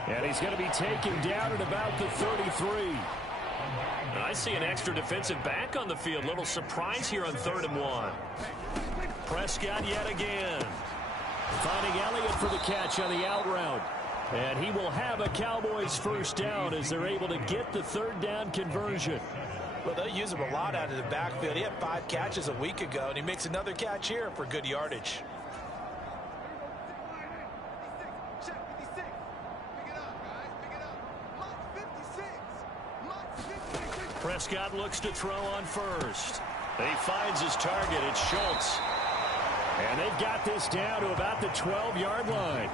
And he's going to be taken down at about the 33. I see an extra defensive back on the field. Little surprise here on 3rd and 1. Prescott yet again. Finding Elliott for the catch on the out route. And he will have a Cowboys 1st down as they're able to get the 3rd down conversion. Well, they use him a lot out of the backfield. He had 5 catches a week ago, and he makes another catch here for good yardage. Prescott looks to throw on first. He finds his target. It's Schultz. And they've got this down to about the 12-yard line.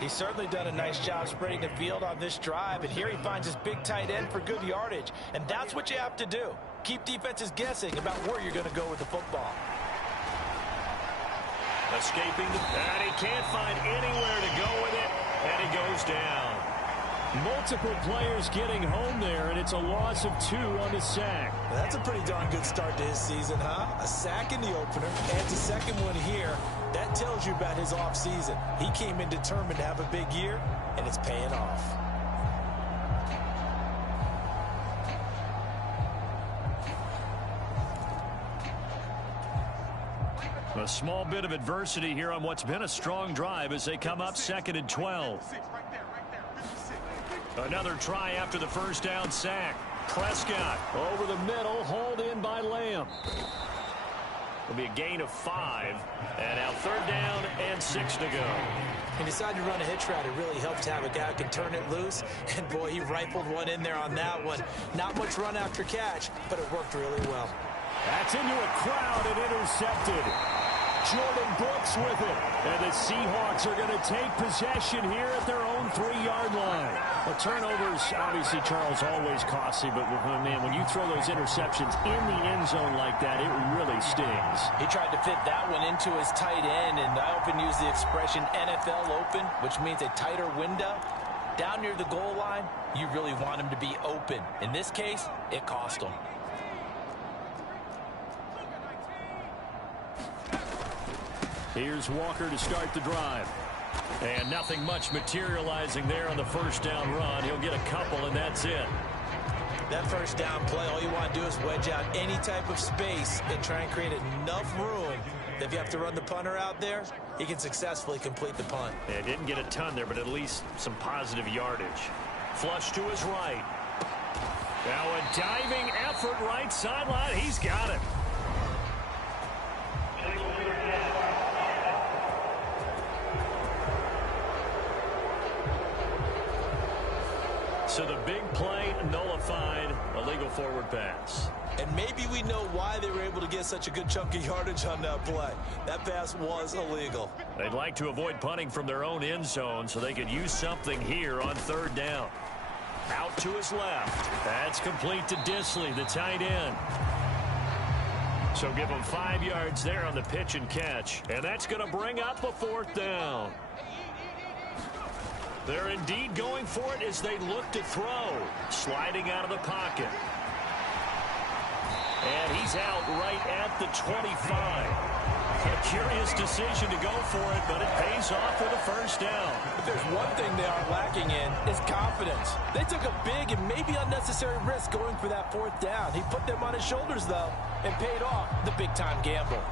He's certainly done a nice job spreading the field on this drive, and here he finds his big tight end for good yardage. And that's what you have to do. Keep defenses guessing about where you're going to go with the football. Escaping and he can't find anywhere to go with it, and he goes down. Multiple players getting home there, and it's a loss of 2 on the sack. That's a pretty darn good start to his season, huh? A sack in the opener, and a second one here. That tells you about his offseason. He came in determined to have a big year, and it's paying off. A small bit of adversity here on what's been a strong drive as they come up 2nd and 12. Another try after the first down sack. Prescott over the middle, hauled in by Lamb. It'll be a gain of 5. And now 3rd down and 6 to go. He decided to run a hitch route. It really helps to have a guy who can turn it loose. And, boy, he rifled one in there on that one. Not much run after catch, but it worked really well. That's into a crowd and intercepted. Jordan Brooks with it. And the Seahawks are going to take possession here at their own 3-yard line. Well, turnovers, obviously, Charles, always costly. But, man, when you throw those interceptions in the end zone like that, it really stings. He tried to fit that one into his tight end, and I often use the expression NFL open, which means a tighter window. Down near the goal line, you really want him to be open. In this case, it cost him. Here's Walker to start the drive. And nothing much materializing there on the first down run. He'll get a couple, and that's it. That first down play, all you want to do is wedge out any type of space and try and create enough room that if you have to run the punter out there, he can successfully complete the punt. Yeah, didn't get a ton there, but at least some positive yardage. Flush to his right. Now a diving effort right sideline. He's got it. So the big play nullified, illegal forward pass. And maybe we know why they were able to get such a good chunk of yardage on that play. That pass was illegal. They'd like to avoid punting from their own end zone so they could use something here on 3rd down. Out to his left. That's complete to Disley, the tight end. So give him 5 yards there on the pitch and catch. And that's going to bring up a 4th down. They're indeed going for it as they look to throw. Sliding out of the pocket. And he's out right at the 25. A curious decision to go for it, but it pays off with a first down. If there's one thing they are lacking in, it's confidence. They took a big and maybe unnecessary risk going for that 4th down. He put them on his shoulders, though, and paid off the big-time gamble.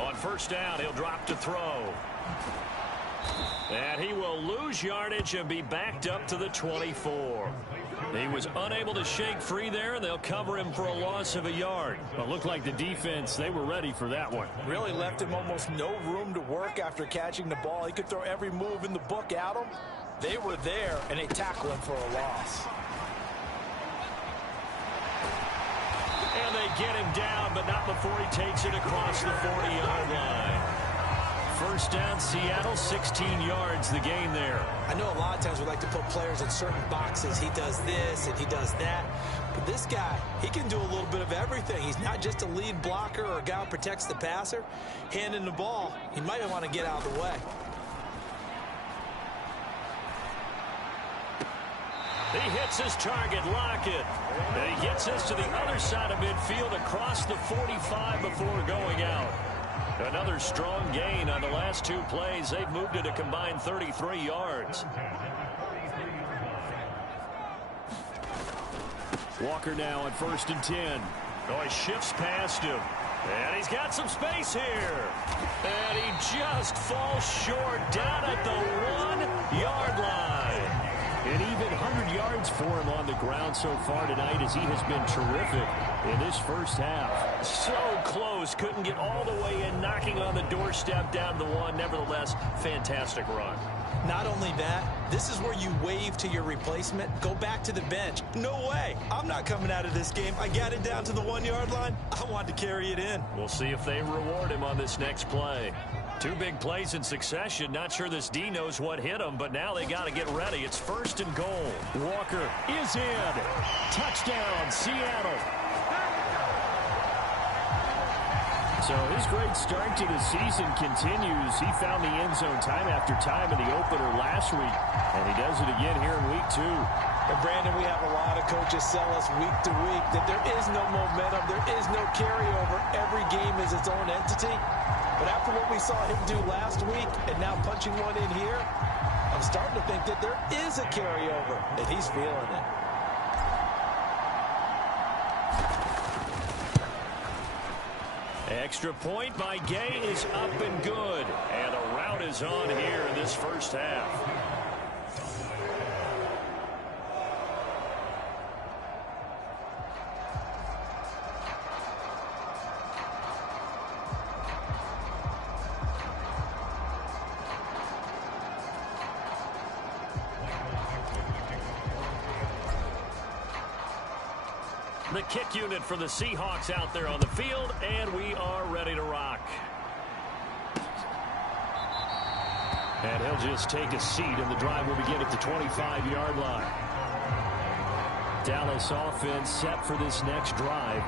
On first down, he'll drop to throw. And he will lose yardage and be backed up to the 24. He was unable to shake free there, and they'll cover him for a loss of a yard. Well, it looked like the defense, they were ready for that one. Really left him almost no room to work after catching the ball. He could throw every move in the book at him. They were there, and they tackled him for a loss. And they get him down, but not before he takes it across the 40-yard line. First down, Seattle, 16 yards, the gain there. I know a lot of times we like to put players in certain boxes. He does this and he does that. But this guy, he can do a little bit of everything. He's not just a lead blocker or a guy who protects the passer. Handing the ball, he might want to get out of the way. He hits his target, Lockett. And he gets this to the other side of midfield across the 45 before going out. Another strong gain on the last 2 plays. They've moved it a combined 33 yards. Walker now on 1st and 10. Oh, he shifts past him. And he's got some space here. And he just falls short down at the 1-yard line. And even 100 yards for him on the ground so far tonight, as he has been terrific in this first half. So close. Couldn't get all the way in, knocking on the doorstep down the 1. Nevertheless, fantastic run. Not only that, this is where you wave to your replacement. Go back to the bench. No way. I'm not coming out of this game. I got it down to the 1-yard line. I want to carry it in. We'll see if they reward him on this next play. 2 big plays in succession. Not sure this D knows what hit him, but now they got to get ready. It's 1st and goal. Walker is in. Touchdown, Seattle. So his great start to the season continues. He found the end zone time after time in the opener last week, and he does it again here in week 2. And Brandon, we have a lot of coaches sell us week to week that there is no momentum, there is no carryover. Every game is its own entity. But after what we saw him do last week and now punching one in here, I'm starting to think that there is a carryover, and he's feeling it. Extra point by Gay is up and good. And a rout is on here in this first half. The kick unit for the Seahawks out there on the field, and we are ready to rock. And he'll just take a seat, and the drive will begin at the 25-yard line. Dallas offense set for this next drive.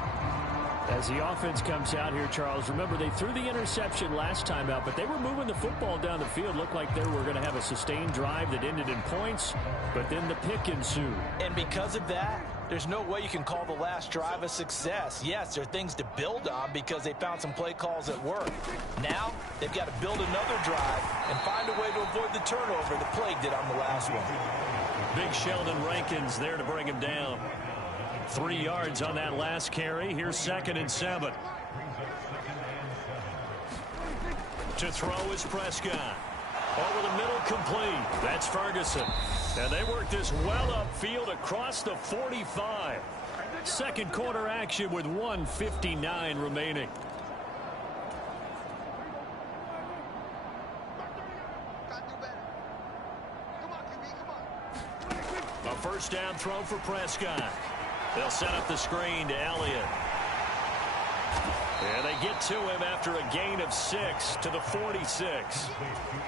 As the offense comes out here, Charles, remember they threw the interception last time out, but they were moving the football down the field. Looked like they were going to have a sustained drive that ended in points, but then the pick ensued. And because of that, there's no way you can call the last drive a success. Yes, there are things to build on because they found some play calls that work. Now, they've got to build another drive and find a way to avoid the turnover that plagued it on the last one. Big Sheldon Rankins there to bring him down. 3 yards on that last carry. Here's 2nd and 7. To throw is Prescott. Over the middle, complete. That's Ferguson. And they work this well upfield across the 45. Second quarter action with 1:59 remaining. A first down throw for Prescott. They'll set up the screen to Elliott. And they get to him after a gain of 6 to the 46.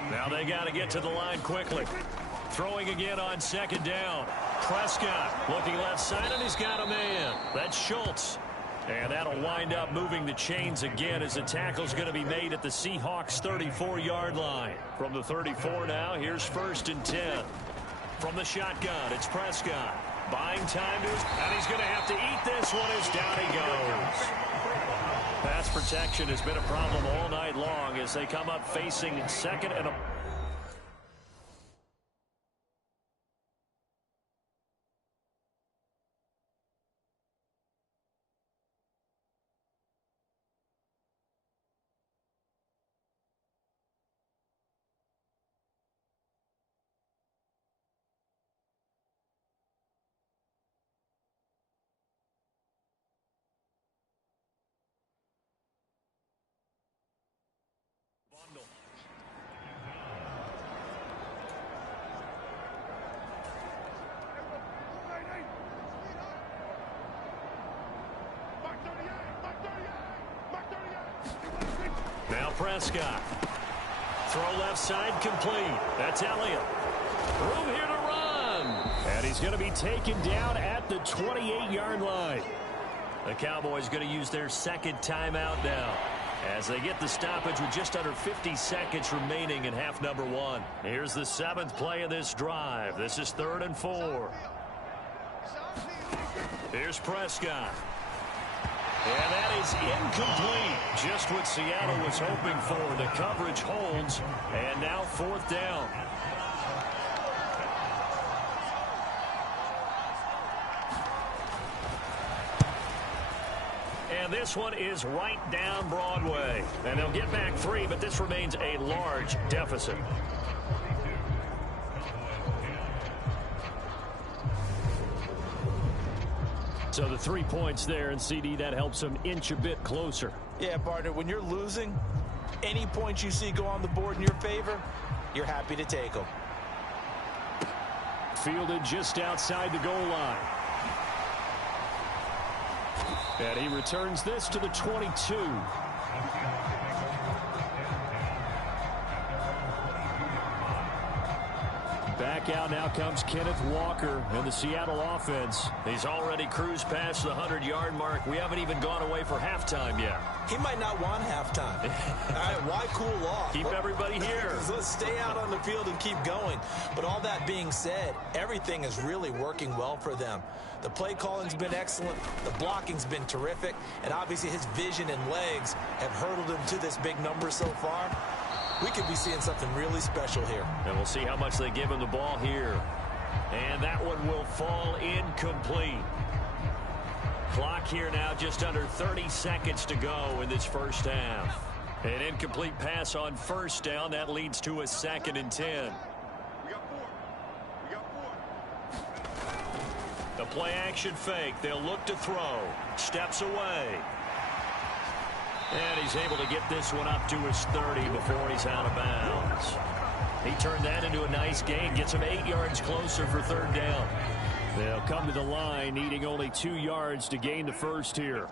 Now they got to get to the line quickly. Throwing again on 2nd down. Prescott looking left side, and he's got a man. That's Schultz. And that'll wind up moving the chains again as the tackle's going to be made at the Seahawks 34-yard line. From the 34 now, here's 1st and 10. From the shotgun, it's Prescott. Buying time to his, and he's going to have to eat this one as down he goes. Pass protection has been a problem all night long as they come up facing 2nd and a... Now Prescott. Throw left side complete. That's Elliott. Room here to run. And he's going to be taken down at the 28-yard line. The Cowboys going to use their 2nd timeout now as they get the stoppage with just under 50 seconds remaining in half number 1. Here's the 7th play of this drive. This is 3rd and 4. Here's Prescott. And that is incomplete. Just what Seattle was hoping for. The coverage holds. And now 4th down. this one is right down Broadway. And they'll get back 3, but this remains a large deficit. So the 3 points there, and CD, that helps them inch a bit closer. Yeah, partner, when you're losing, any points you see go on the board in your favor, you're happy to take them. Fielded just outside the goal line. And he returns this to the 22. Back out now comes Kenneth Walker and the Seattle offense. He's already cruised past the 100-yard mark. We haven't even gone away for halftime yet. He might not want halftime. All right, why cool off? Keep everybody here. Let's stay out on the field and keep going. But all that being said, everything is really working well for them. The play calling's been excellent. The blocking's been terrific. And obviously his vision and legs have hurdled him to this big number so far. We could be seeing something really special here. And we'll see how much they give him the ball here. And that one will fall incomplete. Clock here now just under 30 seconds to go in this first half. An incomplete pass on first down. That leads to a 2nd and 10. The play action fake. They'll look to throw. Steps away. And he's able to get this one up to his 30 before he's out of bounds. He turned that into a nice gain. Gets him 8 yards closer for 3rd down. They'll come to the line needing only 2 yards to gain the first here.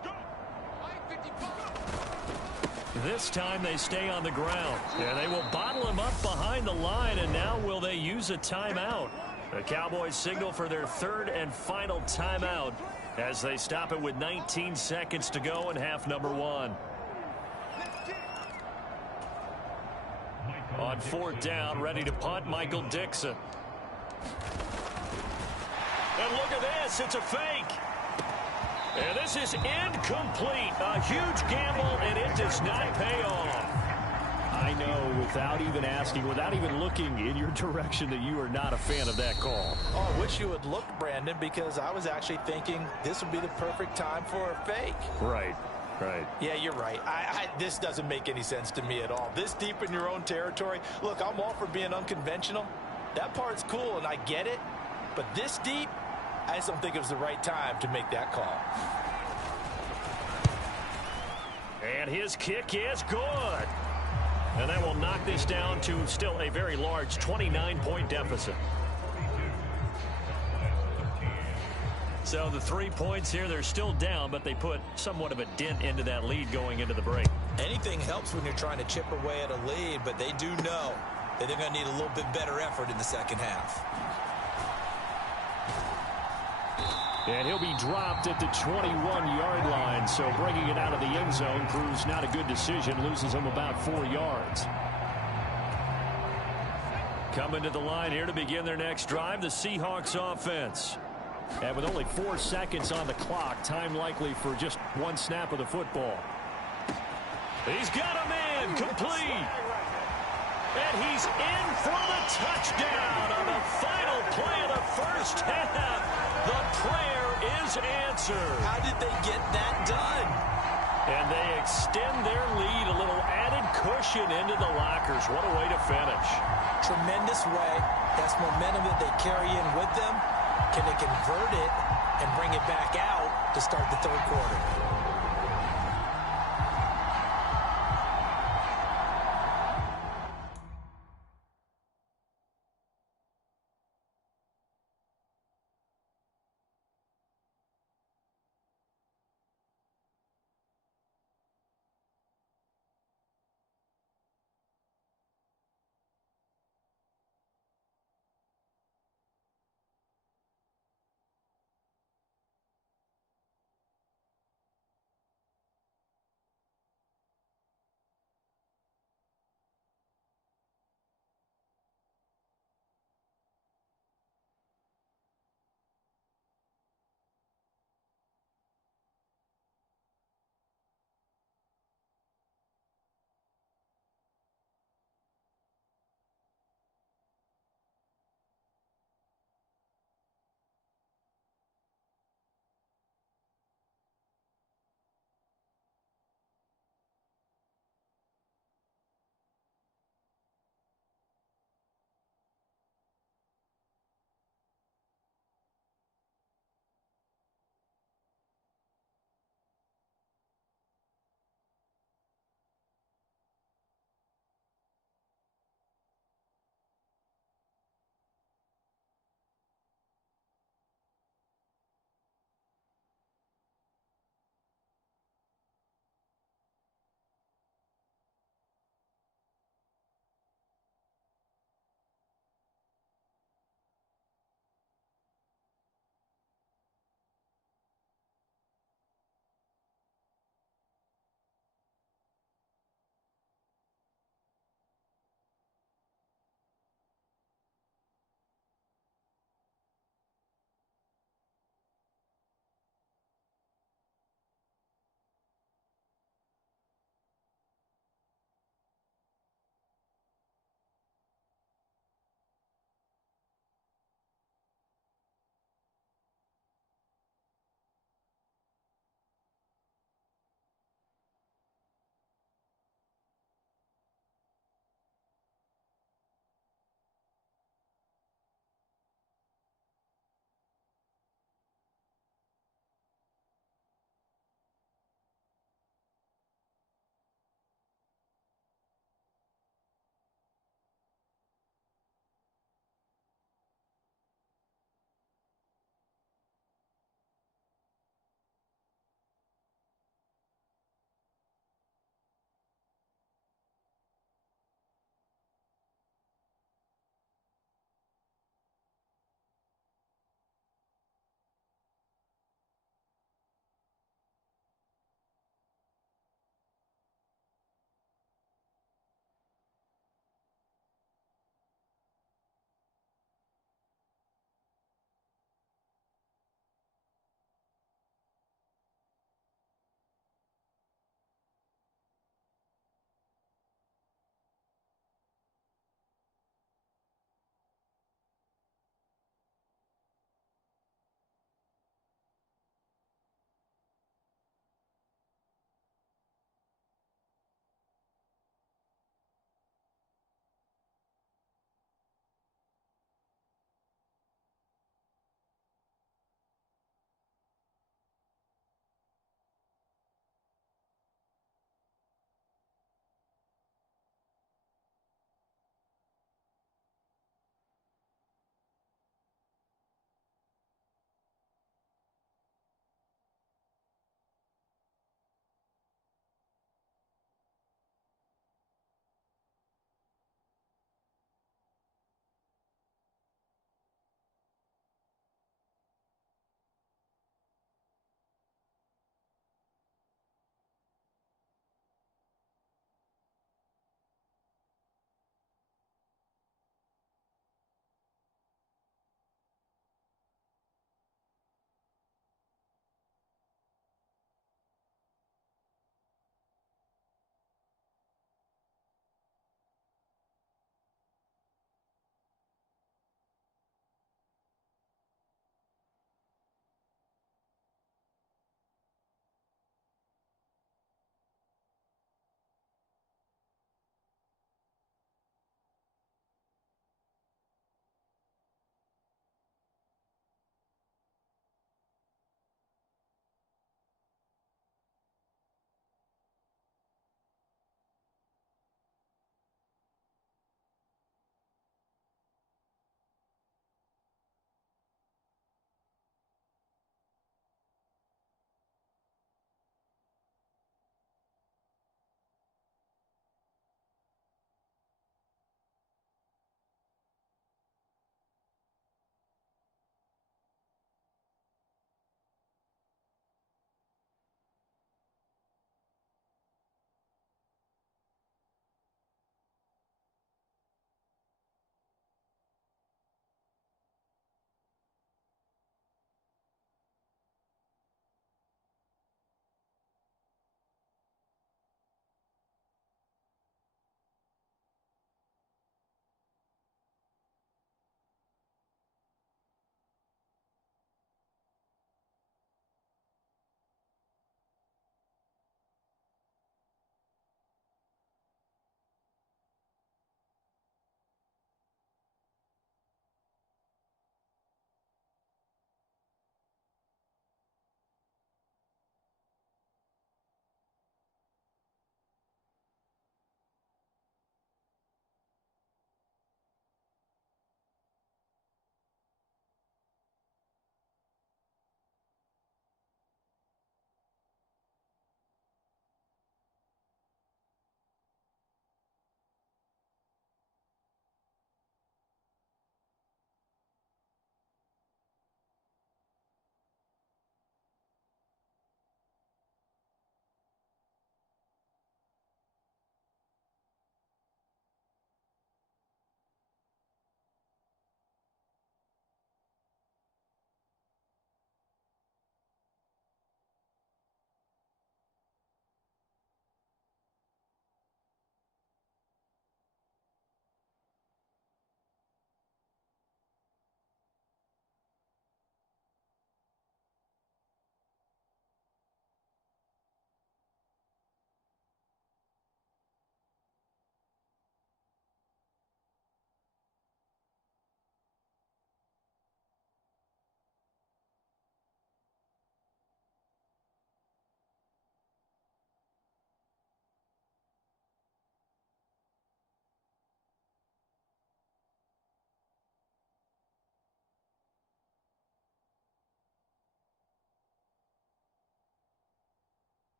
This time they stay on the ground. And they will bottle him up behind the line. And now will they use a timeout? The Cowboys signal for their 3rd and final timeout as they stop it with 19 seconds to go in half number 1. On 4th down, ready to punt, Michael Dixon. And look at this, it's a fake. And this is incomplete. A huge gamble, and it does not pay off. I know, without even asking, without even looking in your direction, that you are not a fan of that call. Oh, I wish you had looked, Brandon, because I was actually thinking this would be the perfect time for a fake. Right. Right. Yeah, you're right. This doesn't make any sense to me at all. This deep in your own territory. Look, I'm all for being unconventional. That part's cool, and I get it. But this deep, I just don't think it was the right time to make that call. And his kick is good. And that will knock this down to still a very large 29-point deficit. So the 3 points here, they're still down, but they put somewhat of a dent into that lead going into the break. Anything helps when you're trying to chip away at a lead, but they do know that they're going to need a little bit better effort in the second half. And he'll be dropped at the 21-yard line, so bringing it out of the end zone proves not a good decision, loses him about 4 yards. Coming to the line here to begin their next drive, the Seahawks offense. And with only 4 seconds on the clock, time likely for just 1 snap of the football. He's got a man complete. And he's in for the touchdown on the final play of the first half. The prayer is answered. How did they get that done? And they extend their lead, a little added cushion into the lockers. What a way to finish. Tremendous way. That's momentum that they carry in with them. Can they convert it and bring it back out to start the 3rd quarter?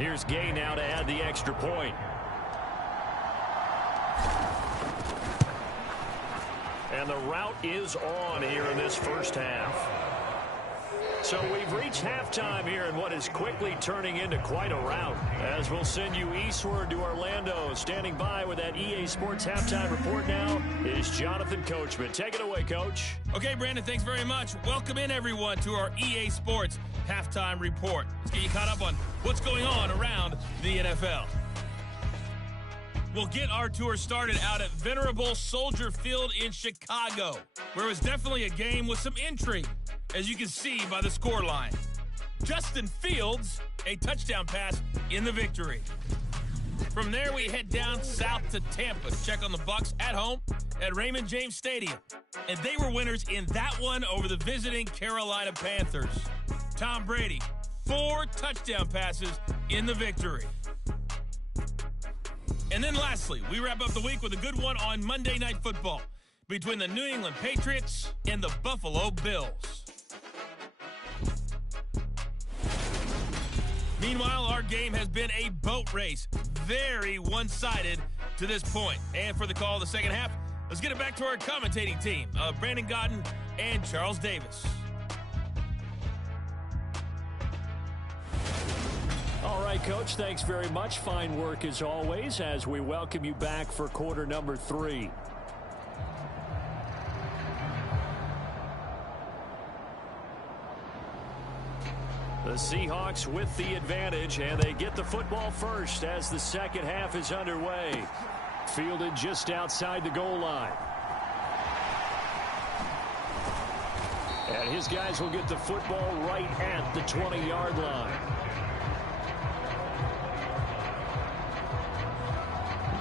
Here's Gay now to add the extra point. And the route is on here in this first half. So we've reached halftime here in what is quickly turning into quite a rout. As we'll send you eastward to Orlando. Standing by with that EA Sports halftime report now is Jonathan Coachman. Take it away, Coach. Okay, Brandon, thanks very much. Welcome in, everyone, to our EA Sports halftime report. Let's get you caught up on what's going on around the NFL. We'll get our tour started out at venerable Soldier Field in Chicago, where it was definitely a game with some intrigue, as you can see by the scoreline. Justin Fields, a touchdown pass in the victory. From there, we head down south to Tampa to check on the Bucs at home at Raymond James Stadium. And they were winners in that one over the visiting Carolina Panthers. Tom Brady, 4 touchdown passes in the victory. And then lastly, we wrap up the week with a good one on Monday Night Football between the New England Patriots and the Buffalo Bills. Meanwhile, our game has been a boat race, very one-sided to this point. And for the call of the second half, let's get it back to our commentating team of Brandon Godden and Charles Davis. All right, Coach, thanks very much. Fine work as always as we welcome you back for quarter number 3. The Seahawks with the advantage, and they get the football first as the second half is underway. Fielded just outside the goal line. And his guys will get the football right at the 20-yard line.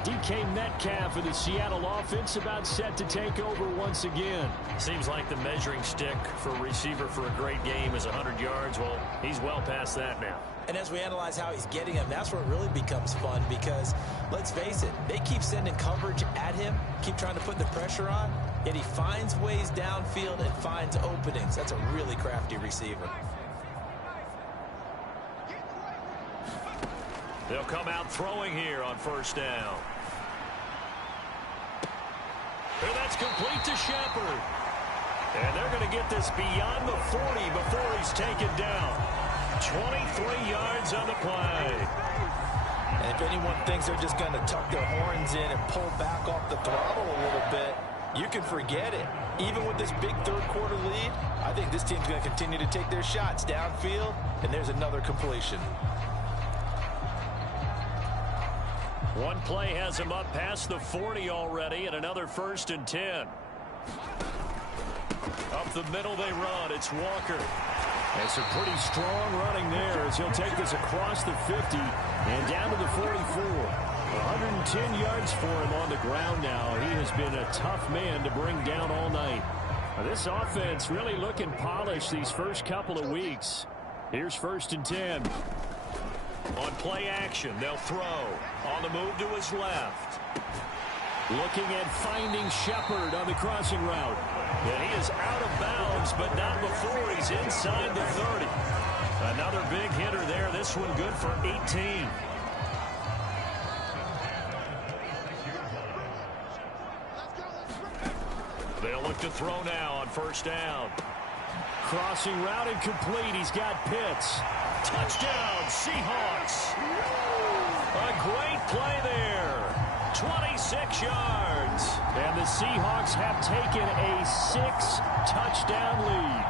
DK Metcalf of the Seattle offense about set to take over once again. Seems like the measuring stick for a receiver for a great game is 100 yards. Well, he's well past that now. And as we analyze how he's getting them, that's where it really becomes fun because, let's face it, they keep sending coverage at him, keep trying to put the pressure on, yet he finds ways downfield and finds openings. That's a really crafty receiver. They'll come out throwing here on first down. And that's complete to Shepard. And they're going to get this beyond the 40 before he's taken down. 23 yards on the play. And if anyone thinks they're just going to tuck their horns in and pull back off the throttle a little bit, you can forget it. Even with this big third-quarter lead, I think this team's going to continue to take their shots downfield, and there's another completion. One play has him up past the 40 already, and another 1st and 10. Up the middle they run. It's Walker. It's a pretty strong running there as he'll take this across the 50 and down to the 44. 110 yards for him on the ground now. He has been a tough man to bring down all night. This offense really looking polished these first couple of weeks. Here's 1st and 10. On play action, they'll throw. On the move to his left. Looking at finding Shepard on the crossing route. And he is out of bounds, but not before he's inside the 30. Another big hitter there. This one good for 18. They'll look to throw now on first down. Crossing route and complete. He's got Pitts. Touchdown, Seahawks. A great play there. 26 yards. And the Seahawks have taken a 6-touchdown lead.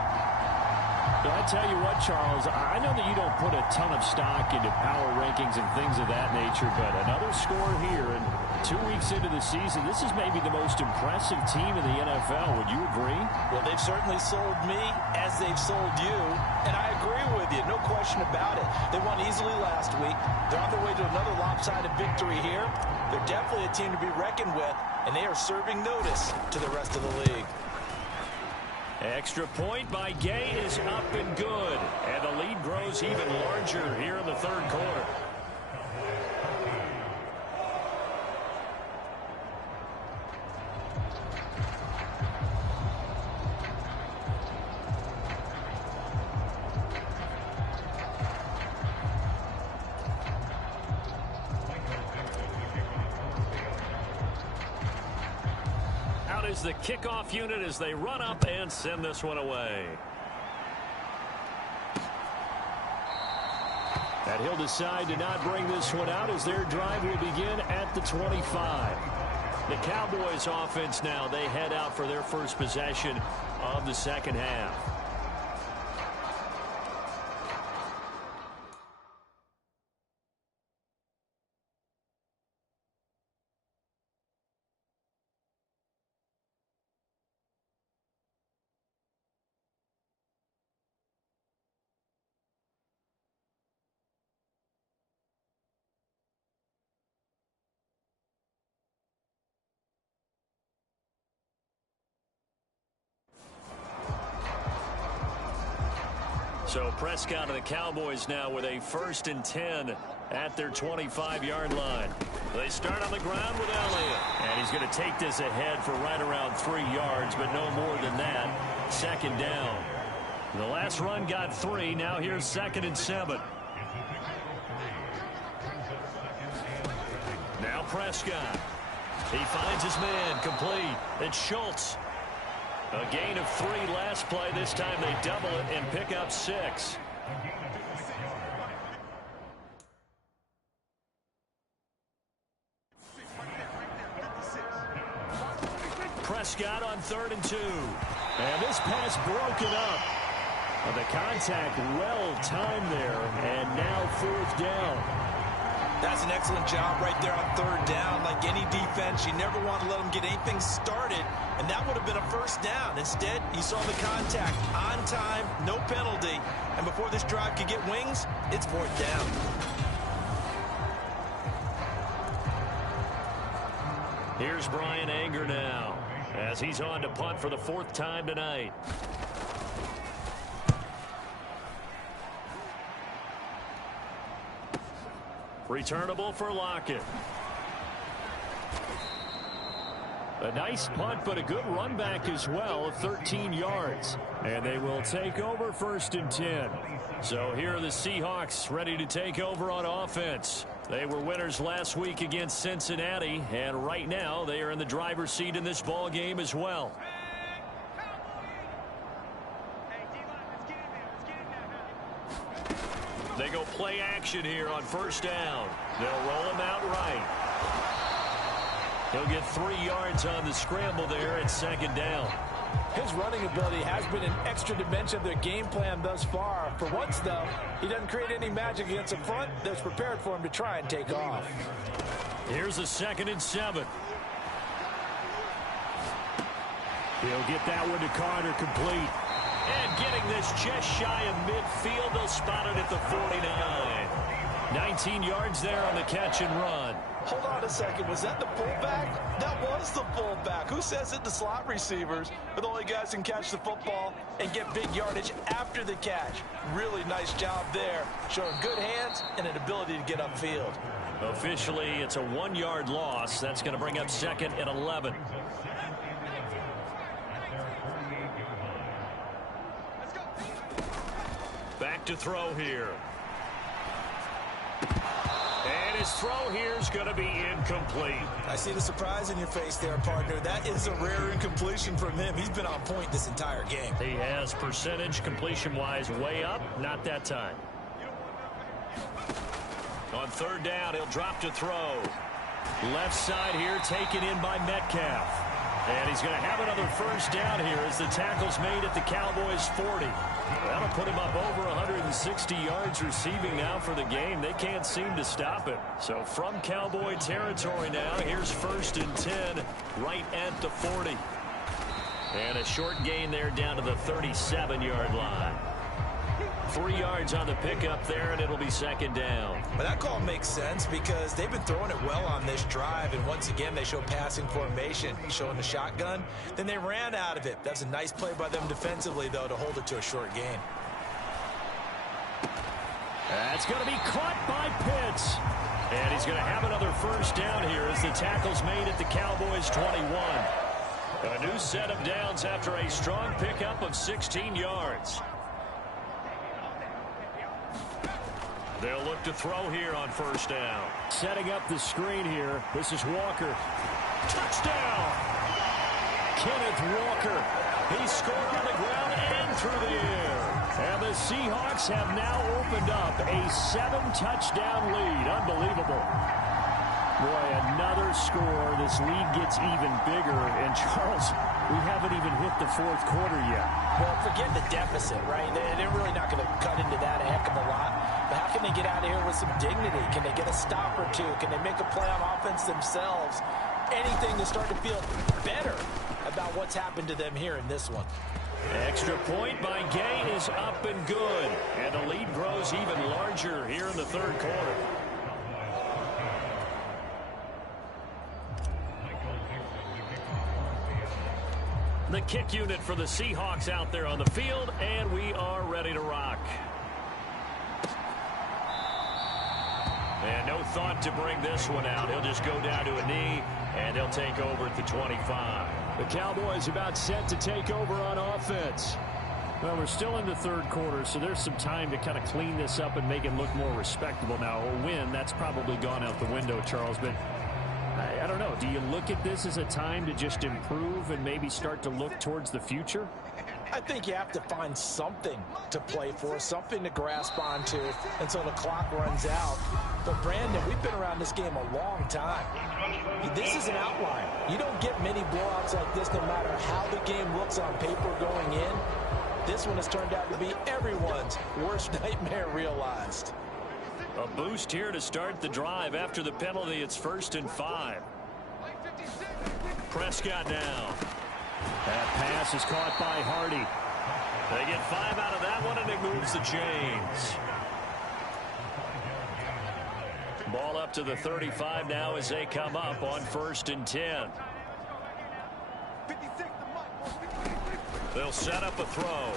I tell you what, Charles, I know that you don't put a ton of stock into power rankings and things of that nature, but another score here, and 2 weeks into the season, this is maybe the most impressive team in the NFL. Would you agree? Well, they've certainly sold me as they've sold you, and I agree with you, no question about it. They won easily last week. They're on their way to another lopsided victory here. They're definitely a team to be reckoned with, and they are serving notice to the rest of the league. Extra point by Gay is up and good. And the lead grows even larger here in the third quarter. is the kickoff unit as they run up and send this one away. And he'll decide to not bring this one out as their drive will begin at the 25. The Cowboys offense now, they head out for their first possession of the second half. So Prescott and the Cowboys now with a 1st and 10 at their 25-yard line. They start on the ground with Elliott. And he's going to take this ahead for right around 3 yards, but no more than that. 2nd down. The last run got 3. Now here's 2nd and 7. Now Prescott. He finds his man complete. It's Schultz. A gain of 3 last play. This time they double it and pick up 6. Prescott on 3rd and 2. And this pass broken up. The contact well timed there. And now 4th down. That's an excellent job right there on 3rd down. Like any defense, you never want to let them get anything started, and that would have been a 1st down. Instead, you saw the contact on time, no penalty, and before this drive could get wings, it's 4th down. Here's Brian Anger now as he's on to punt for the 4th time tonight. Returnable for Lockett. A nice punt, but a good run back as well of 13 yards. And they will take over 1st and 10. So here are the Seahawks ready to take over on offense. They were winners last week against Cincinnati, and right now they are in the driver's seat in this ball game as well. They go play action here on 1st down. They'll roll him out right. He'll get 3 yards on the scramble there at 2nd down. His running ability has been an extra dimension of their game plan thus far. For once, though, he doesn't create any magic against the front that's prepared for him to try and take off. Here's a 2nd and 7. He'll get that one to Carter complete. And getting this just shy of midfield, they'll spot it at the 49. 19 yards there on the catch and run. Hold on a second. Was that the fullback? That was the fullback. Who says it? The slot receivers are the only guys who can catch the football and get big yardage after the catch. Really nice job there, showing good hands and an ability to get upfield. Officially, it's a 1-yard loss. That's going to bring up 2nd and 11. Back to throw here. And his throw here is going to be incomplete. I see the surprise in your face there, partner. That is a rare incompletion from him. He's been on point this entire game. He has percentage completion-wise way up. Not that time. On 3rd down, he'll drop to throw. Left side here taken in by Metcalf. And he's going to have another 1st down here as the tackle's made at the Cowboys 40. That'll put him up over 160 yards receiving now for the game. They can't seem to stop him. So from Cowboy territory now, here's 1st and 10 right at the 40. And a short gain there down to the 37-yard line. 3 yards on the pickup there, and it'll be 2nd down. But that call makes sense because they've been throwing it well on this drive, and once again they show passing formation, showing the shotgun. Then they ran out of it. That's a nice play by them defensively, though, to hold it to a short gain. That's going to be caught by Pitts. And he's going to have another 1st down here as the tackle's made at the Cowboys 21. A new set of downs after a strong pickup of 16 yards. They'll look to throw here on 1st down. Setting up the screen here. This is Walker. Touchdown! Kenneth Walker. He scored on the ground and through the air. And the Seahawks have now opened up a 7-touchdown lead. Unbelievable. Boy, another score. This lead gets even bigger. And, Charles, we haven't even hit the fourth quarter yet. Well, forget the deficit, right? They're really not going to cut into that a heck of a lot. But how can they get out of here with some dignity? Can they get a stop or two? Can they make a play on offense themselves? Anything to start to feel better about what's happened to them here in this one. Extra point by Gay is up and good. And the lead grows even larger here in the third quarter. The kick unit for the Seahawks out there on the field, and we are ready to rock. And no thought to bring this one out. He'll just go down to a knee, and he'll take over at the 25. The Cowboys about set to take over on offense. Well, we're still in the third quarter, so there's some time to kind of clean this up and make it look more respectable. Now, a win, that's probably gone out the window, Charles, but I don't know. Do you look at this as a time to just improve and maybe start to look towards the future? I think you have to find something to play for, something to grasp onto until the clock runs out. But, Brandon, we've been around this game a long time. This is an outlier. You don't get many blowouts like this no matter how the game looks on paper going in. This one has turned out to be everyone's worst nightmare realized. A boost here to start the drive. After the penalty, it's 1st and 5. Prescott now. That pass is caught by Hardy. They get 5 out of that one, and it moves the chains. Ball up to the 35 now as they come up on 1st and 10. They'll set up a throw.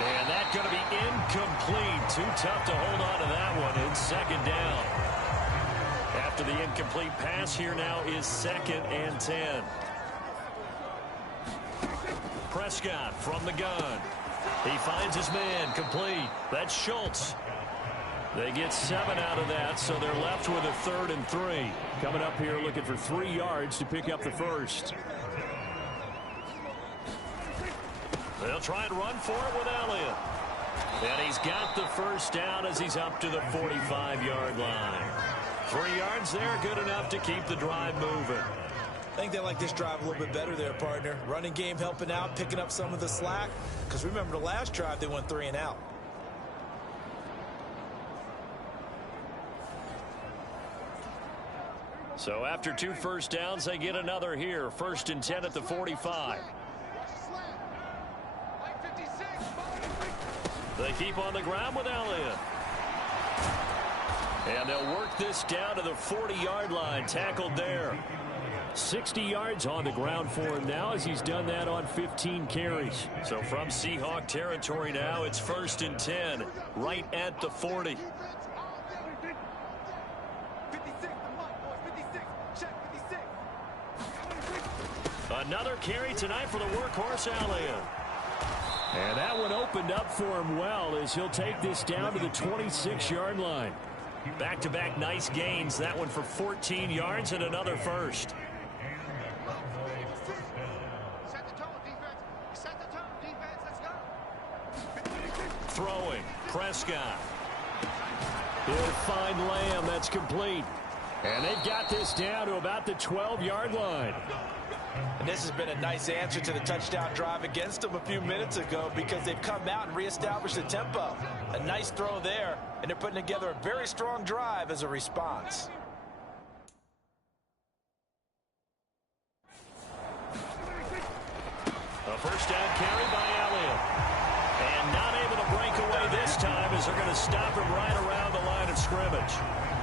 And that's going to be incomplete. Too tough to hold on to that one. It's 2nd down. After the incomplete pass, here now is 2nd and 10. Prescott from the gun. He finds his man complete. That's Schultz. They get 7 out of that, so they're left with a 3rd and 3. Coming up here looking for 3 yards to pick up the first. They'll try and run for it with Elliott. And he's got the first down as he's up to the 45-yard line. 3 yards there, good enough to keep the drive moving. I think they like this drive a little bit better there, partner. Running game helping out, picking up some of the slack. Because remember the last drive, they went 3 and out. So after 2 first downs, they get another here. 1st and 10 at the 45. They keep on the ground with Elliott. And they'll work this down to the 40-yard line. Tackled there. 60 yards on the ground for him now as he's done that on 15 carries. So from Seahawk territory now, it's 1st and 10, right at the 40. Another carry tonight for the workhorse Elliott. And that one opened up for him well as he'll take this down to the 26-yard line. Back-to-back nice gains. That one for 14 yards and another first. Throwing. Prescott. He'll find Lamb. That's complete. And they've got this down to about the 12-yard line. And this has been a nice answer to the touchdown drive against them a few minutes ago because they've come out and reestablished the tempo. A nice throw there, and they're putting together a very strong drive as a response. A first down carry by Elliott. And not able to break away this time as they're going to stop him right around the line of scrimmage.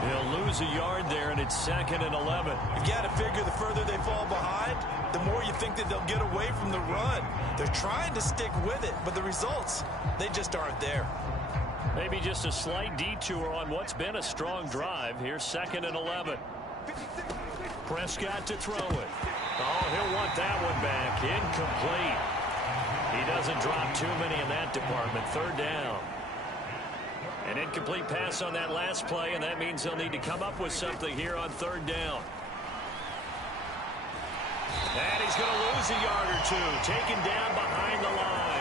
He'll lose a yard there, and it's 2nd and 11. You got to figure the further they fall behind, the more you think that they'll get away from the run. They're trying to stick with it, but the results, they just aren't there. Maybe just a slight detour on what's been a strong drive. Here's 2nd and 11. Prescott to throw it. Oh, he'll want that one back. Incomplete. He doesn't drop too many in that department. 3rd down. An incomplete pass on that last play, and that means they'll need to come up with something here on 3rd down. And he's going to lose a yard or to, taken down behind the line.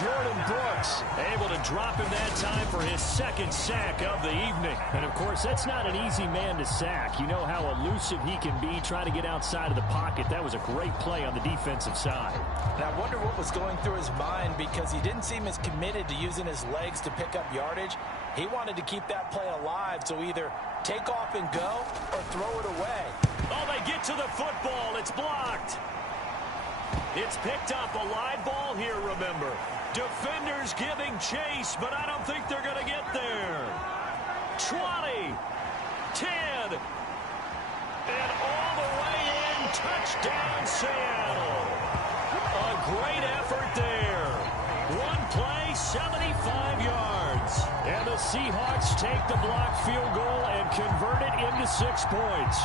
Jordan Brooks able to drop him that time for his second sack of the evening. And, of course, that's not an easy man to sack. You know how elusive he can be trying to get outside of the pocket. That was a great play on the defensive side. And I wonder what was going through his mind, because he didn't seem as committed to using his legs to pick up yardage. He wanted to keep that play alive, so either take off and go or throw it away. Oh, they get to the football. It's blocked. It's picked up. A live ball here, remember. Defenders giving chase, but I don't think they're going to get there. 20, 10, and all the way in. Touchdown, Seattle. A great effort there. One play, 75 yards. And the Seahawks take the blocked field goal and convert it into 6 points.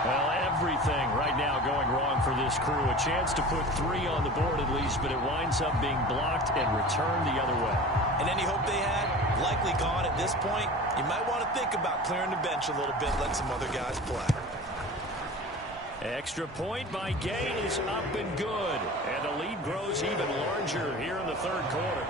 Well, everything right now going wrong for this crew. A chance to put 3 on the board at least, but it winds up being blocked and returned the other way. And any hope they had, likely gone at this point. You might want to think about clearing the bench a little bit, let some other guys play. Extra point by Gay is up and good. And the lead grows even larger here in the third quarter.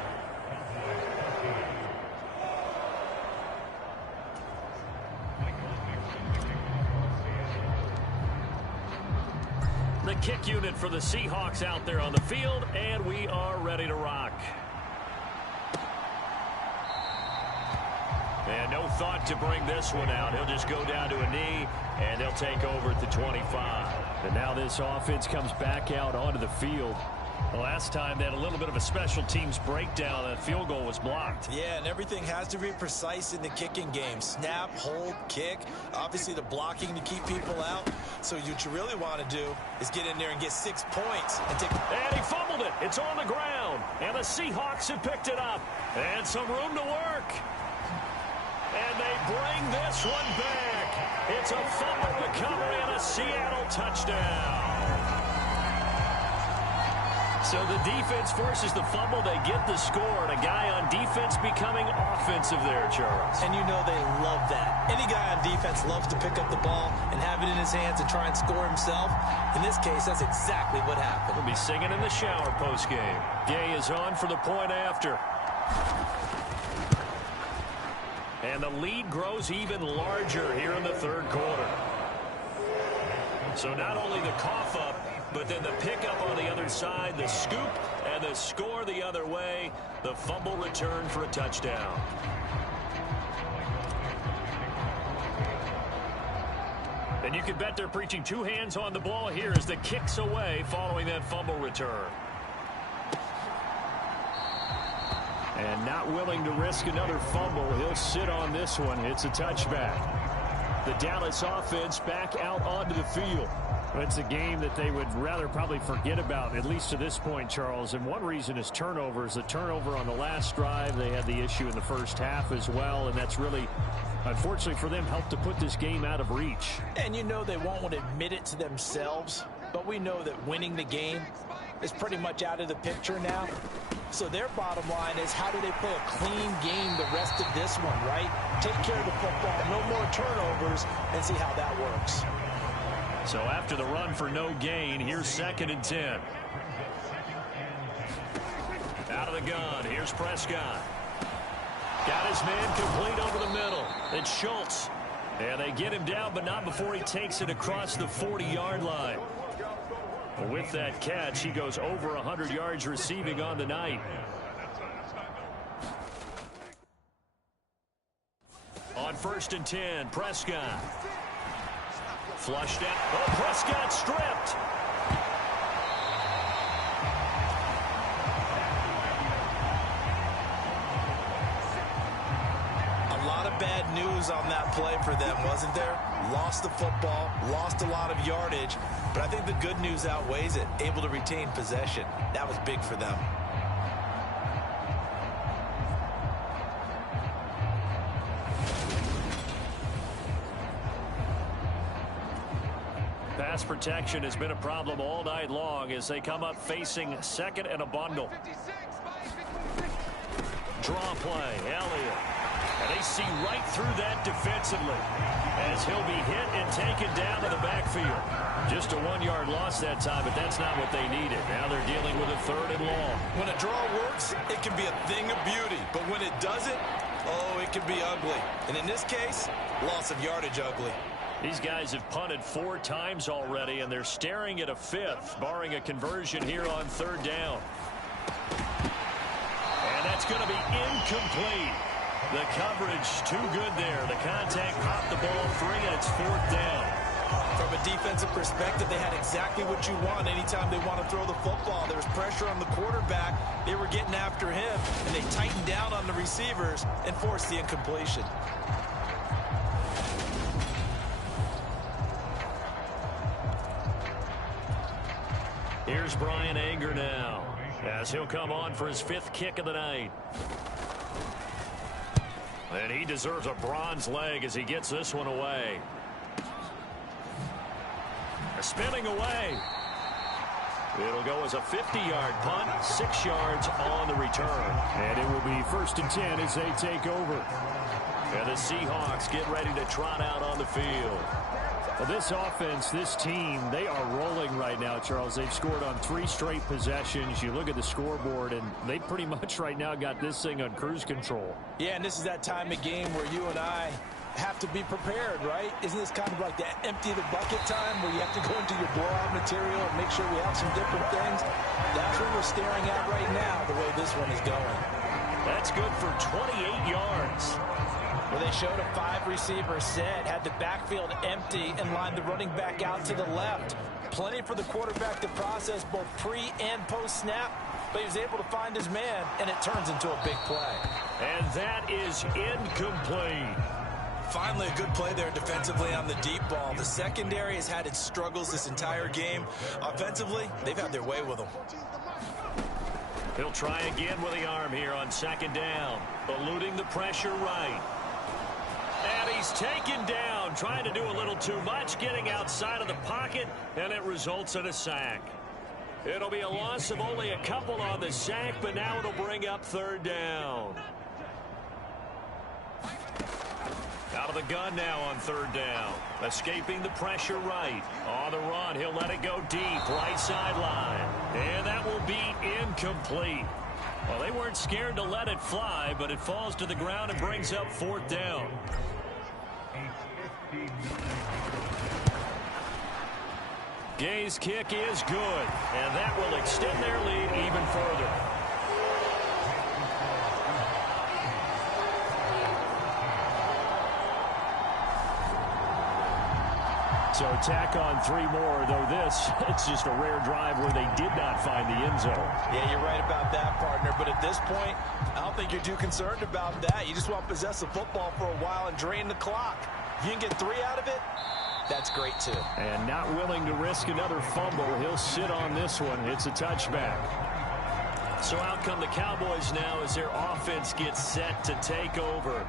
The kick unit for the Seahawks out there on the field, and we are ready to rock. And no thought to bring this one out. He'll just go down to a knee, and they'll take over at the 25. And now this offense comes back out onto the field. The last time they had a little bit of a special teams breakdown. That field goal was blocked. Yeah, and everything has to be precise in the kicking game. Snap, hold, kick. Obviously the blocking to keep people out. So what you really want to do is get in there and get 6 points. And he fumbled it. It's on the ground. And the Seahawks have picked it up. And some room to work. And they bring this one back. It's a fumble recovery and a Seattle touchdown. So the defense forces the fumble. They get the score. And a guy on defense becoming offensive there, Charles. And you know they love that. Any guy on defense loves to pick up the ball and have it in his hands and try and score himself. In this case, that's exactly what happened. We'll be singing in the shower postgame. Gay is on for the point after. And the lead grows even larger here in the third quarter. So not only the cough up, but then the pickup on the other side, the scoop, and the score the other way. The fumble return for a touchdown. And you can bet they're preaching 2 hands on the ball here as the kick's away following that fumble return. And not willing to risk another fumble. He'll sit on this one. It's a touchback. The Dallas offense back out onto the field. It's a game that they would rather probably forget about, at least to this point, Charles. And one reason is turnovers. The turnover on the last drive, they had the issue in the first half as well. And that's really, unfortunately for them, helped to put this game out of reach. And you know they won't admit it to themselves, but we know that winning the game is pretty much out of the picture now. So their bottom line is, how do they play a clean game the rest of this one, right? Take care of the football, no more turnovers, and see how that works. So after the run for no gain, here's 2nd and 10. Out of the gun, here's Prescott. Got his man complete over the middle. It's Schultz. And they get him down, but not before he takes it across the 40-yard line. With that catch, he goes over 100 yards receiving on the night. On 1st and 10, Prescott. Flushed out. Oh, Prescott stripped. A lot of bad news on that play for them, wasn't there? Lost the football, lost a lot of yardage, but I think the good news outweighs it. Able to retain possession. That was big for them. Pass protection has been a problem all night long as they come up facing 2nd and a bundle. Draw play, Elliott. And they see right through that defensively. as he'll be hit and taken down to the backfield. Just a 1-yard loss that time, but that's not what they needed. Now they're dealing with a 3rd and long. When a draw works, it can be a thing of beauty. But when it doesn't, oh, it can be ugly. And in this case, loss of yardage ugly. These guys have punted 4 times already, and they're staring at a 5th, barring a conversion here on 3rd down. And that's going to be incomplete. The coverage too good there. The contact popped the ball free, and it's 4th down. From a defensive perspective, they had exactly what you want anytime they want to throw the football. There was pressure on the quarterback. They were getting after him, and they tightened down on the receivers and forced the incompletion. Here's Brian Anger now, as he'll come on for his 5th kick of the night. And he deserves a bronze leg as he gets this one away. Spinning away. It'll go as a 50-yard punt, 6 yards on the return. And it will be 1st and 10 as they take over. And the Seahawks get ready to trot out on the field. Well, this offense, this team, they are rolling right now, Charles. They've scored on 3 straight possessions. You look at the scoreboard, and they pretty much right now got this thing on cruise control. Yeah, and this is that time of game where you and I have to be prepared, right? Isn't this kind of like the empty the bucket time where you have to go into your blowout material and make sure we have some different things? That's what we're staring at right now, the way this one is going. That's good for 28 yards. Where they showed a 5-receiver set, had the backfield empty, and lined the running back out to the left. Plenty for the quarterback to process both pre- and post-snap, but he was able to find his man, and it turns into a big play. And that is incomplete. Finally, a good play there defensively on the deep ball. The secondary has had its struggles this entire game. Offensively, they've had their way with them. He'll try again with the arm here on 2nd down, eluding the pressure right. And he's taken down, trying to do a little too much, getting outside of the pocket, and it results in a sack. It'll be a loss of only a couple on the sack, but now it'll bring up 3rd down. Out of the gun now on 3rd down. Escaping the pressure right. On the run, he'll let it go deep, right sideline. And that will be incomplete. Well, they weren't scared to let it fly, but it falls to the ground and brings up 4th down. Gay's kick is good, and that will extend their lead even further. So tack on 3 more, though it's just a rare drive where they did not find the end zone. Yeah, you're right about that, partner. But at this point, I don't think you're too concerned about that. You just want to possess the football for a while and drain the clock. If you can get 3 out of it, that's great, too. And not willing to risk another fumble. He'll sit on this one. It's a touchback. So out come the Cowboys now as their offense gets set to take over.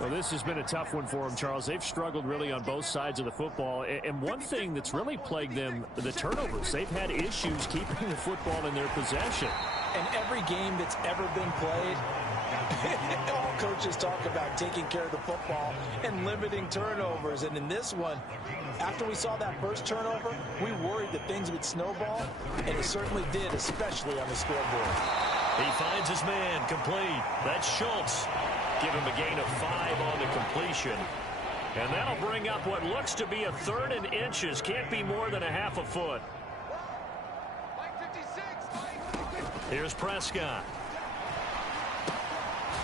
Well, this has been a tough one for them, Charles. They've struggled really on both sides of the football. And one thing that's really plagued them, the turnovers. They've had issues keeping the football in their possession. And every game that's ever been played, all coaches talk about taking care of the football and limiting turnovers. And in this one, after we saw that first turnover, we worried that things would snowball, and it certainly did, especially on the scoreboard. He finds his man complete. That's Schultz. Give him a gain of 5 on the completion. And that'll bring up what looks to be a 3rd and inches. Can't be more than a half a foot. Here's Prescott.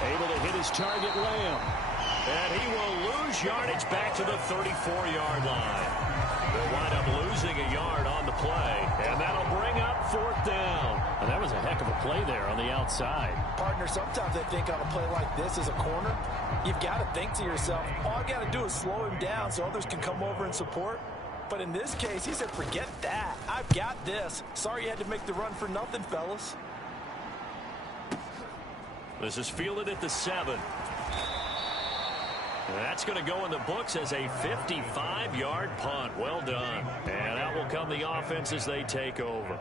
Able to hit his target, Lamb. And he will lose yardage back to the 34-yard line. They'll wind up losing a yard on the play. And that'll bring up 4th down. And that was a heck of a play there on the outside. Partner, sometimes I think on a play like this as a corner, you've got to think to yourself, all I got to do is slow him down so others can come over and support. But in this case, he said, forget that. I've got this. Sorry you had to make the run for nothing, fellas. This is fielded at the 7. That's going to go in the books as a 55-yard punt. Well done. And out will come the offense as they take over.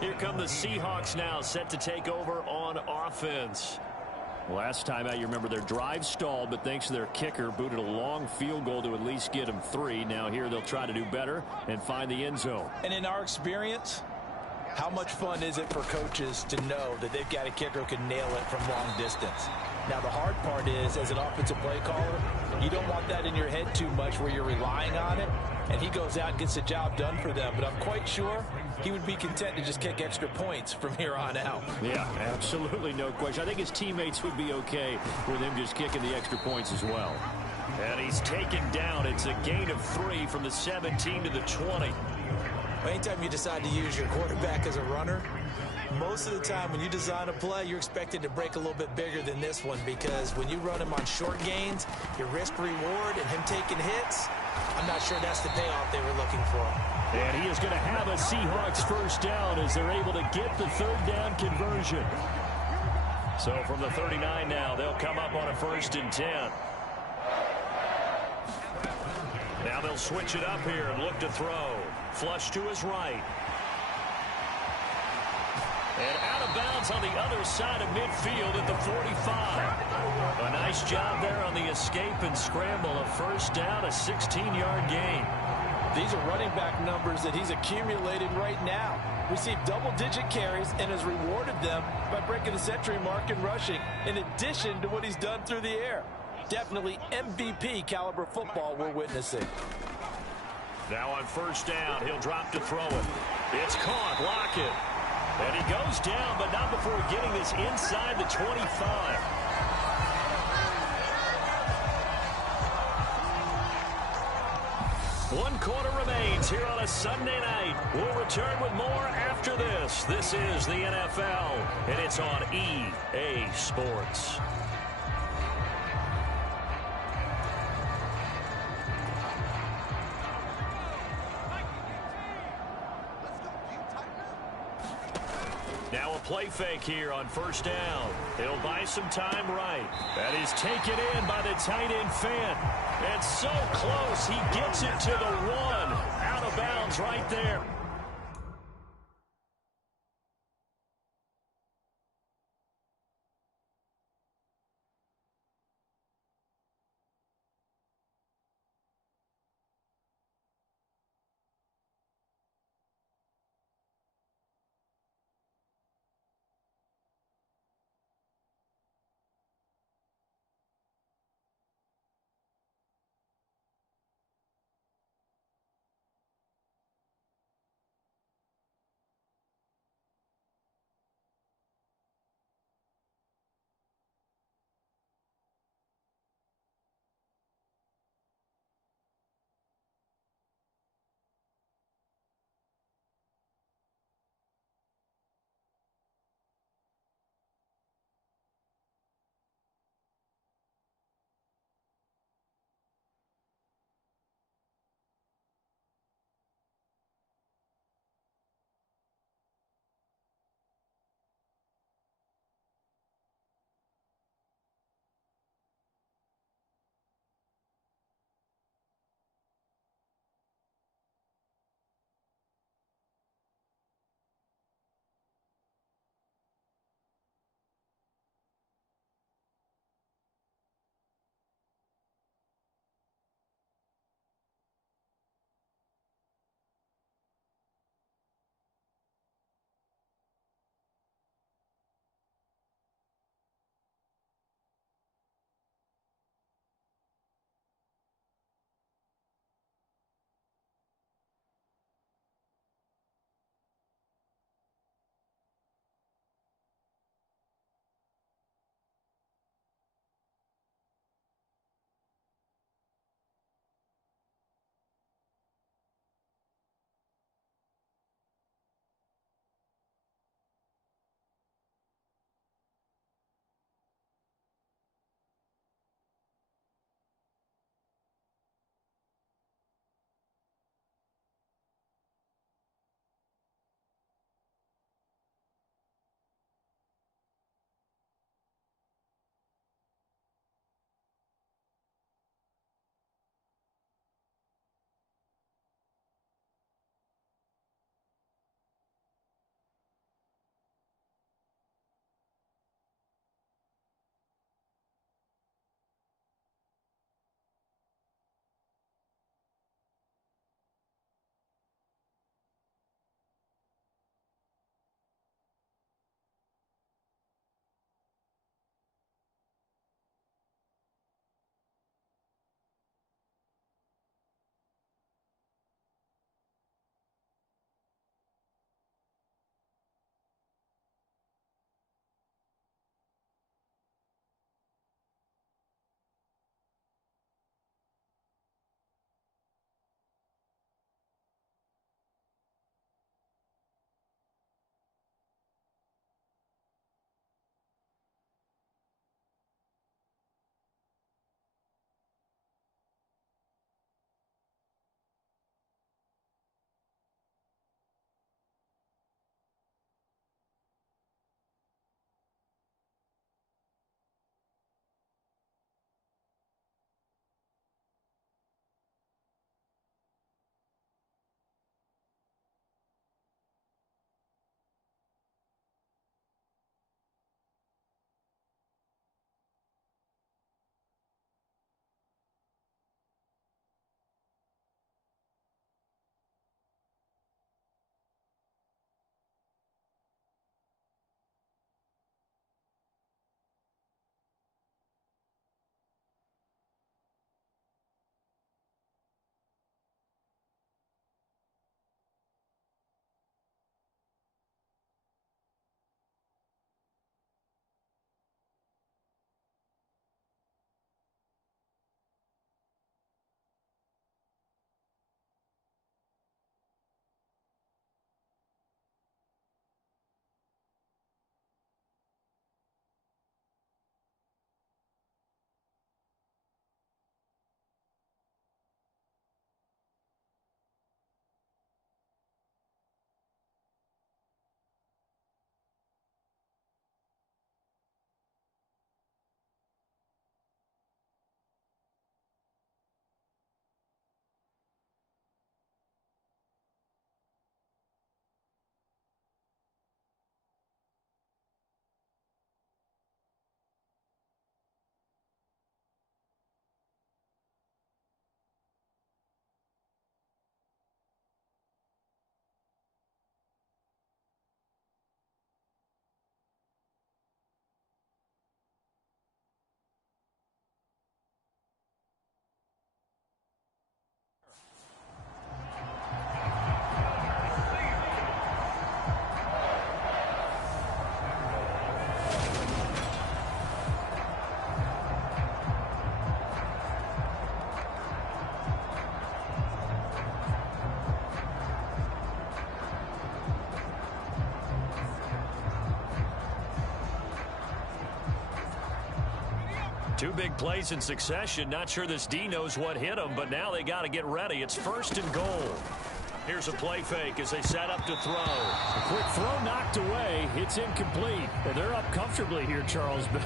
Here come the Seahawks now, set to take over on offense. Last time out, you remember their drive stalled, but thanks to their kicker, booted a long field goal to at least get them 3. Now here they'll try to do better and find the end zone. And in our experience, how much fun is it for coaches to know that they've got a kicker who can nail it from long distance? Now, the hard part is, as an offensive play caller, you don't want that in your head too much where you're relying on it, and he goes out and gets the job done for them. But I'm quite sure he would be content to just kick extra points from here on out. Yeah, absolutely no question. I think his teammates would be okay with him just kicking the extra points as well. And he's taken down. It's a gain of 3 from the 17 to the 20. Anytime you decide to use your quarterback as a runner, most of the time when you design a play, you're expected to break a little bit bigger than this one, because when you run him on short gains, your risk-reward and him taking hits, I'm not sure that's the payoff they were looking for. And he is going to have a Seahawks first down as they're able to get the third down conversion. So from the 39 now, they'll come up on a 1st and 10. Now they'll switch it up here and look to throw. Flush to his right. And out of bounds on the other side of midfield at the 45. A nice job there on the escape and scramble. A first down, a 16-yard gain. These are running back numbers that he's accumulated right now. Received double-digit carries and has rewarded them by breaking the century mark in rushing, in addition to what he's done through the air. Definitely MVP caliber football we're witnessing. Now on first down, he'll drop to throw it. It's caught. Lockett. And he goes down, but not before getting this inside the 25. One quarter remains here on a Sunday night. We'll return with more after this. This is the NFL, and it's on EA Sports. Now a play fake here on first down. He'll buy some time right. That is taken in by the tight end Fant. And so close, he gets it to the 1. Out of bounds right there. Two big plays in succession. Not sure this D knows what hit him, but now they got to get ready. It's 1st and goal. Here's a play fake as they set up to throw. A quick throw knocked away. It's incomplete. Well, they're up comfortably here, Charles, but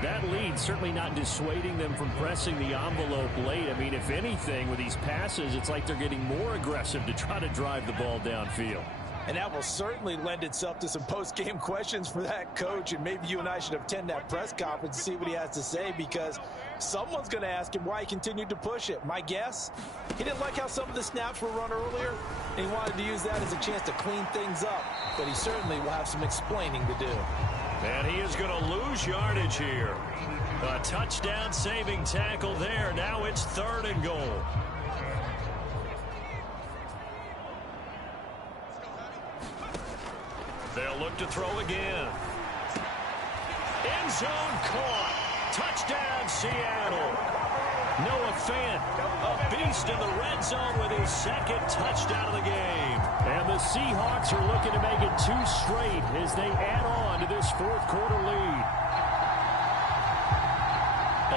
that lead certainly not dissuading them from pressing the envelope late. I mean, if anything, with these passes, it's like they're getting more aggressive to try to drive the ball downfield. And that will certainly lend itself to some post-game questions for that coach. And maybe you and I should attend that press conference and see what he has to say, because someone's going to ask him why he continued to push it. My guess, he didn't like how some of the snaps were run earlier, and he wanted to use that as a chance to clean things up. But he certainly will have some explaining to do. And he is going to lose yardage here. A touchdown-saving tackle there. Now it's 3rd and goal. They'll look to throw again. End zone caught. Touchdown, Seattle. Noah Fant, a beast in the red zone with his 2nd touchdown of the game. And the Seahawks are looking to make it 2 straight as they add on to this 4th quarter lead.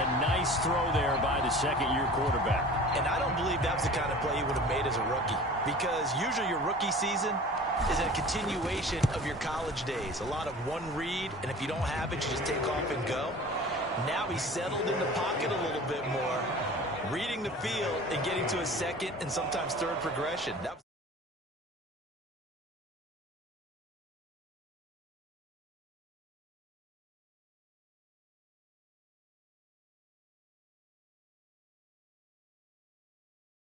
A nice throw there by the 2nd-year quarterback. And I don't believe that was the kind of play he would have made as a rookie, because usually your rookie season is a continuation of your college days. A lot of one read, and if you don't have it, you just take off and go. Now he's settled in the pocket a little bit more, reading the field and getting to his 2nd and sometimes 3rd progression.